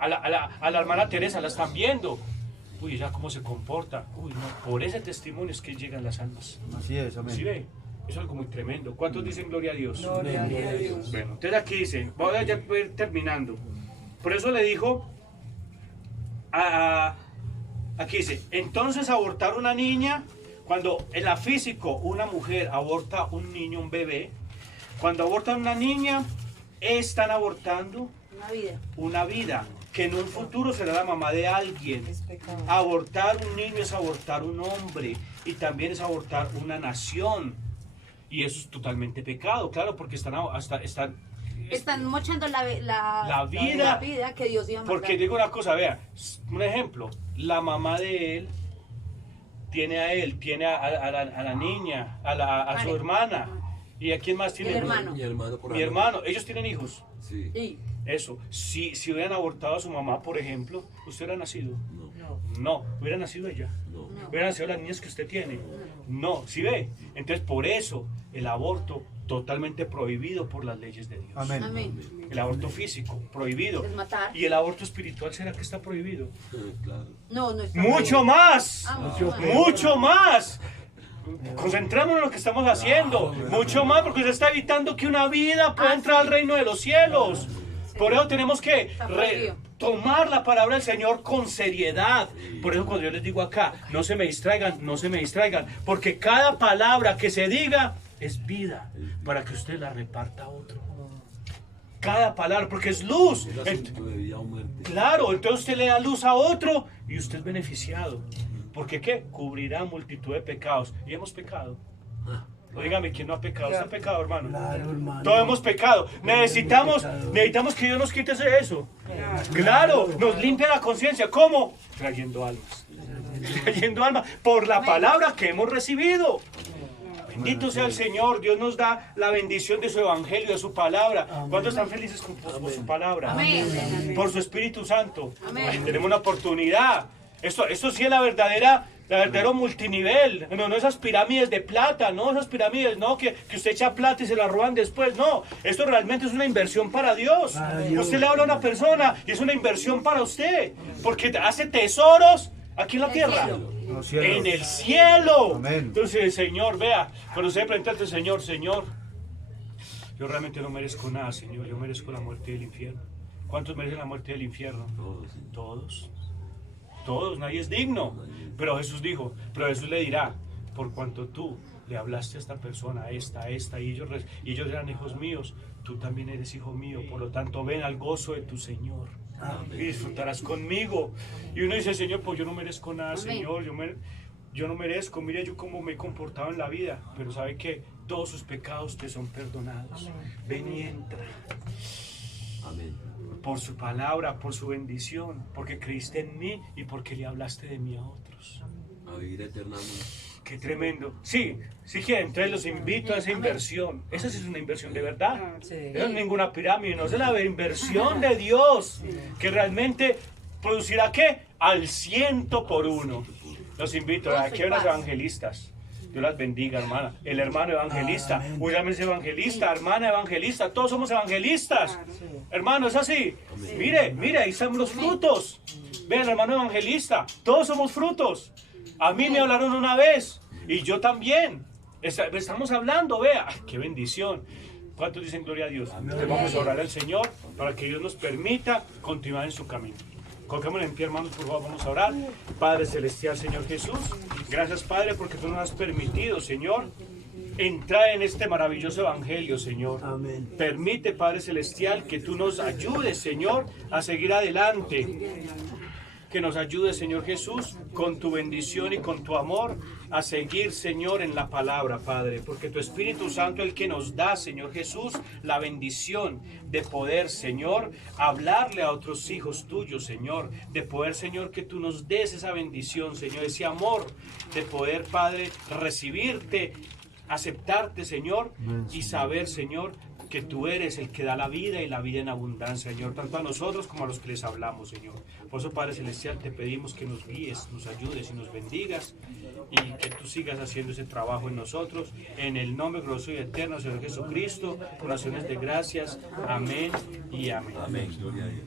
a la hermana Teresa la están viendo. Uy, ya cómo se comporta. Uy, no, por ese testimonio es que llegan las almas. Así es, amén. ¿Sí ve? Eso es algo muy tremendo. ¿Cuántos dicen gloria a Dios? Gloria a Dios. Bueno, entonces aquí dice, voy a ir terminando. Por eso le dijo, aquí dice, entonces abortar una niña, cuando en la físico una mujer aborta un niño, un bebé, cuando abortan una niña, están abortando una vida. Que en un futuro será la mamá de alguien. Abortar un niño es abortar un hombre y también es abortar una nación. Y eso es totalmente pecado, claro, porque están mochando la vida que Dios iba a mandar. Porque digo una cosa, vea, un ejemplo, la mamá de él tiene a la niña, a su hermana. ¿Y a quién más tiene? Mi hermano. ¿Ellos tienen hijos? Sí. Eso, si hubieran abortado a su mamá, por ejemplo, ¿usted hubiera nacido? No. ¿Hubiera nacido ella? No. ¿Hubieran nacido las niñas que usted tiene? No. ¿Sí ve? Entonces, por eso, el aborto totalmente prohibido por las leyes de Dios. Amén. El aborto físico, prohibido. Es matar. ¿Y el aborto espiritual será que está prohibido? Claro. No está ¡Mucho más! ¡Mucho más! Concentrémonos en lo que estamos haciendo. Mucho más, porque se está evitando que una vida pueda entrar al reino de los cielos. Por eso tenemos que tomar la palabra del Señor con seriedad. Por eso cuando yo les digo acá, no se me distraigan, porque cada palabra que se diga es vida, para que usted la reparta a otro. Cada palabra, porque es luz. Claro, entonces usted le da luz a otro y usted es beneficiado. Porque ¿qué? Cubrirá multitud de pecados. Y hemos pecado. Dígame, ¿quién no ha pecado? ¿Usted ha pecado, hermano? Claro, hermano. Todos hemos pecado. Necesitamos que Dios nos quite eso. Claro, nos limpia la conciencia. ¿Cómo? Trayendo almas. Trayendo almas por la palabra que hemos recibido. Bendito sea el Señor. Dios nos da la bendición de su evangelio, de su palabra. ¿Cuántos están felices por su palabra? Amén. Por su Espíritu Santo. Amén. Tenemos una oportunidad. Esto sí es la verdadero multinivel, no esas pirámides de plata, no esas pirámides, no que usted echa plata y se la roban después, no, esto realmente es una inversión para Dios. Usted le habla a una persona y es una inversión para usted, porque hace tesoros aquí en la tierra, en el cielo. Amén. Entonces, Señor, vea, cuando usted presenta ante el Señor, yo realmente no merezco nada, Señor, yo merezco la muerte del infierno. ¿Cuántos merecen la muerte del infierno? Todos, nadie es digno. Pero Jesús le dirá, por cuanto tú le hablaste a esta persona, a esta, y ellos eran hijos míos, tú también eres hijo mío, por lo tanto ven al gozo de tu Señor. Y disfrutarás conmigo. Y uno dice, Señor, pues yo no merezco nada, Señor, yo no merezco, mire yo cómo me he comportado en la vida, pero sabe que todos sus pecados te son perdonados. Ven y entra. Amén. Por su palabra, por su bendición, porque creíste en mí y porque le hablaste de mí a otros. A vivir eternamente. Qué tremendo. Sí, sí que entonces los invito a esa inversión. Esa sí es una inversión de verdad. Sí. No es ninguna pirámide, no es la inversión de Dios, que realmente producirá ¿qué? Al 100 por 1. Los invito a que unas evangelistas. Dios las bendiga, hermana. El hermano evangelista. William es evangelista, hermana evangelista. Todos somos evangelistas. Hermano, es así. Mire, ahí están los frutos. Vean, hermano evangelista. Todos somos frutos. A mí me hablaron una vez. Y yo también. Estamos hablando, vea. Ay, qué bendición. ¿Cuántos dicen gloria a Dios? Entonces vamos a orar al Señor para que Dios nos permita continuar en su camino. Colocémonos en pie, hermanos, por favor, vamos a orar. Padre Celestial, Señor Jesús, gracias, Padre, porque tú nos has permitido, Señor, entrar en este maravilloso evangelio, Señor. Amén. Permite, Padre Celestial, que tú nos ayudes, Señor, a seguir adelante. Que nos ayudes, Señor Jesús, con tu bendición y con tu amor, a seguir, Señor, en la palabra, Padre. Porque tu Espíritu Santo es el que nos da, Señor Jesús, la bendición de poder, Señor, hablarle a otros hijos tuyos, Señor. De poder, Señor, que tú nos des esa bendición, Señor, ese amor de poder, Padre, recibirte, aceptarte, Señor, y saber, Señor, que tú eres el que da la vida y la vida en abundancia, Señor, tanto a nosotros como a los que les hablamos, Señor. Por eso, Padre Celestial, te pedimos que nos guíes, nos ayudes y nos bendigas y que tú sigas haciendo ese trabajo en nosotros. En el nombre glorioso y eterno, Señor Jesucristo, con oraciones de gracias. Amén y amén. Amén. Gloria a Dios.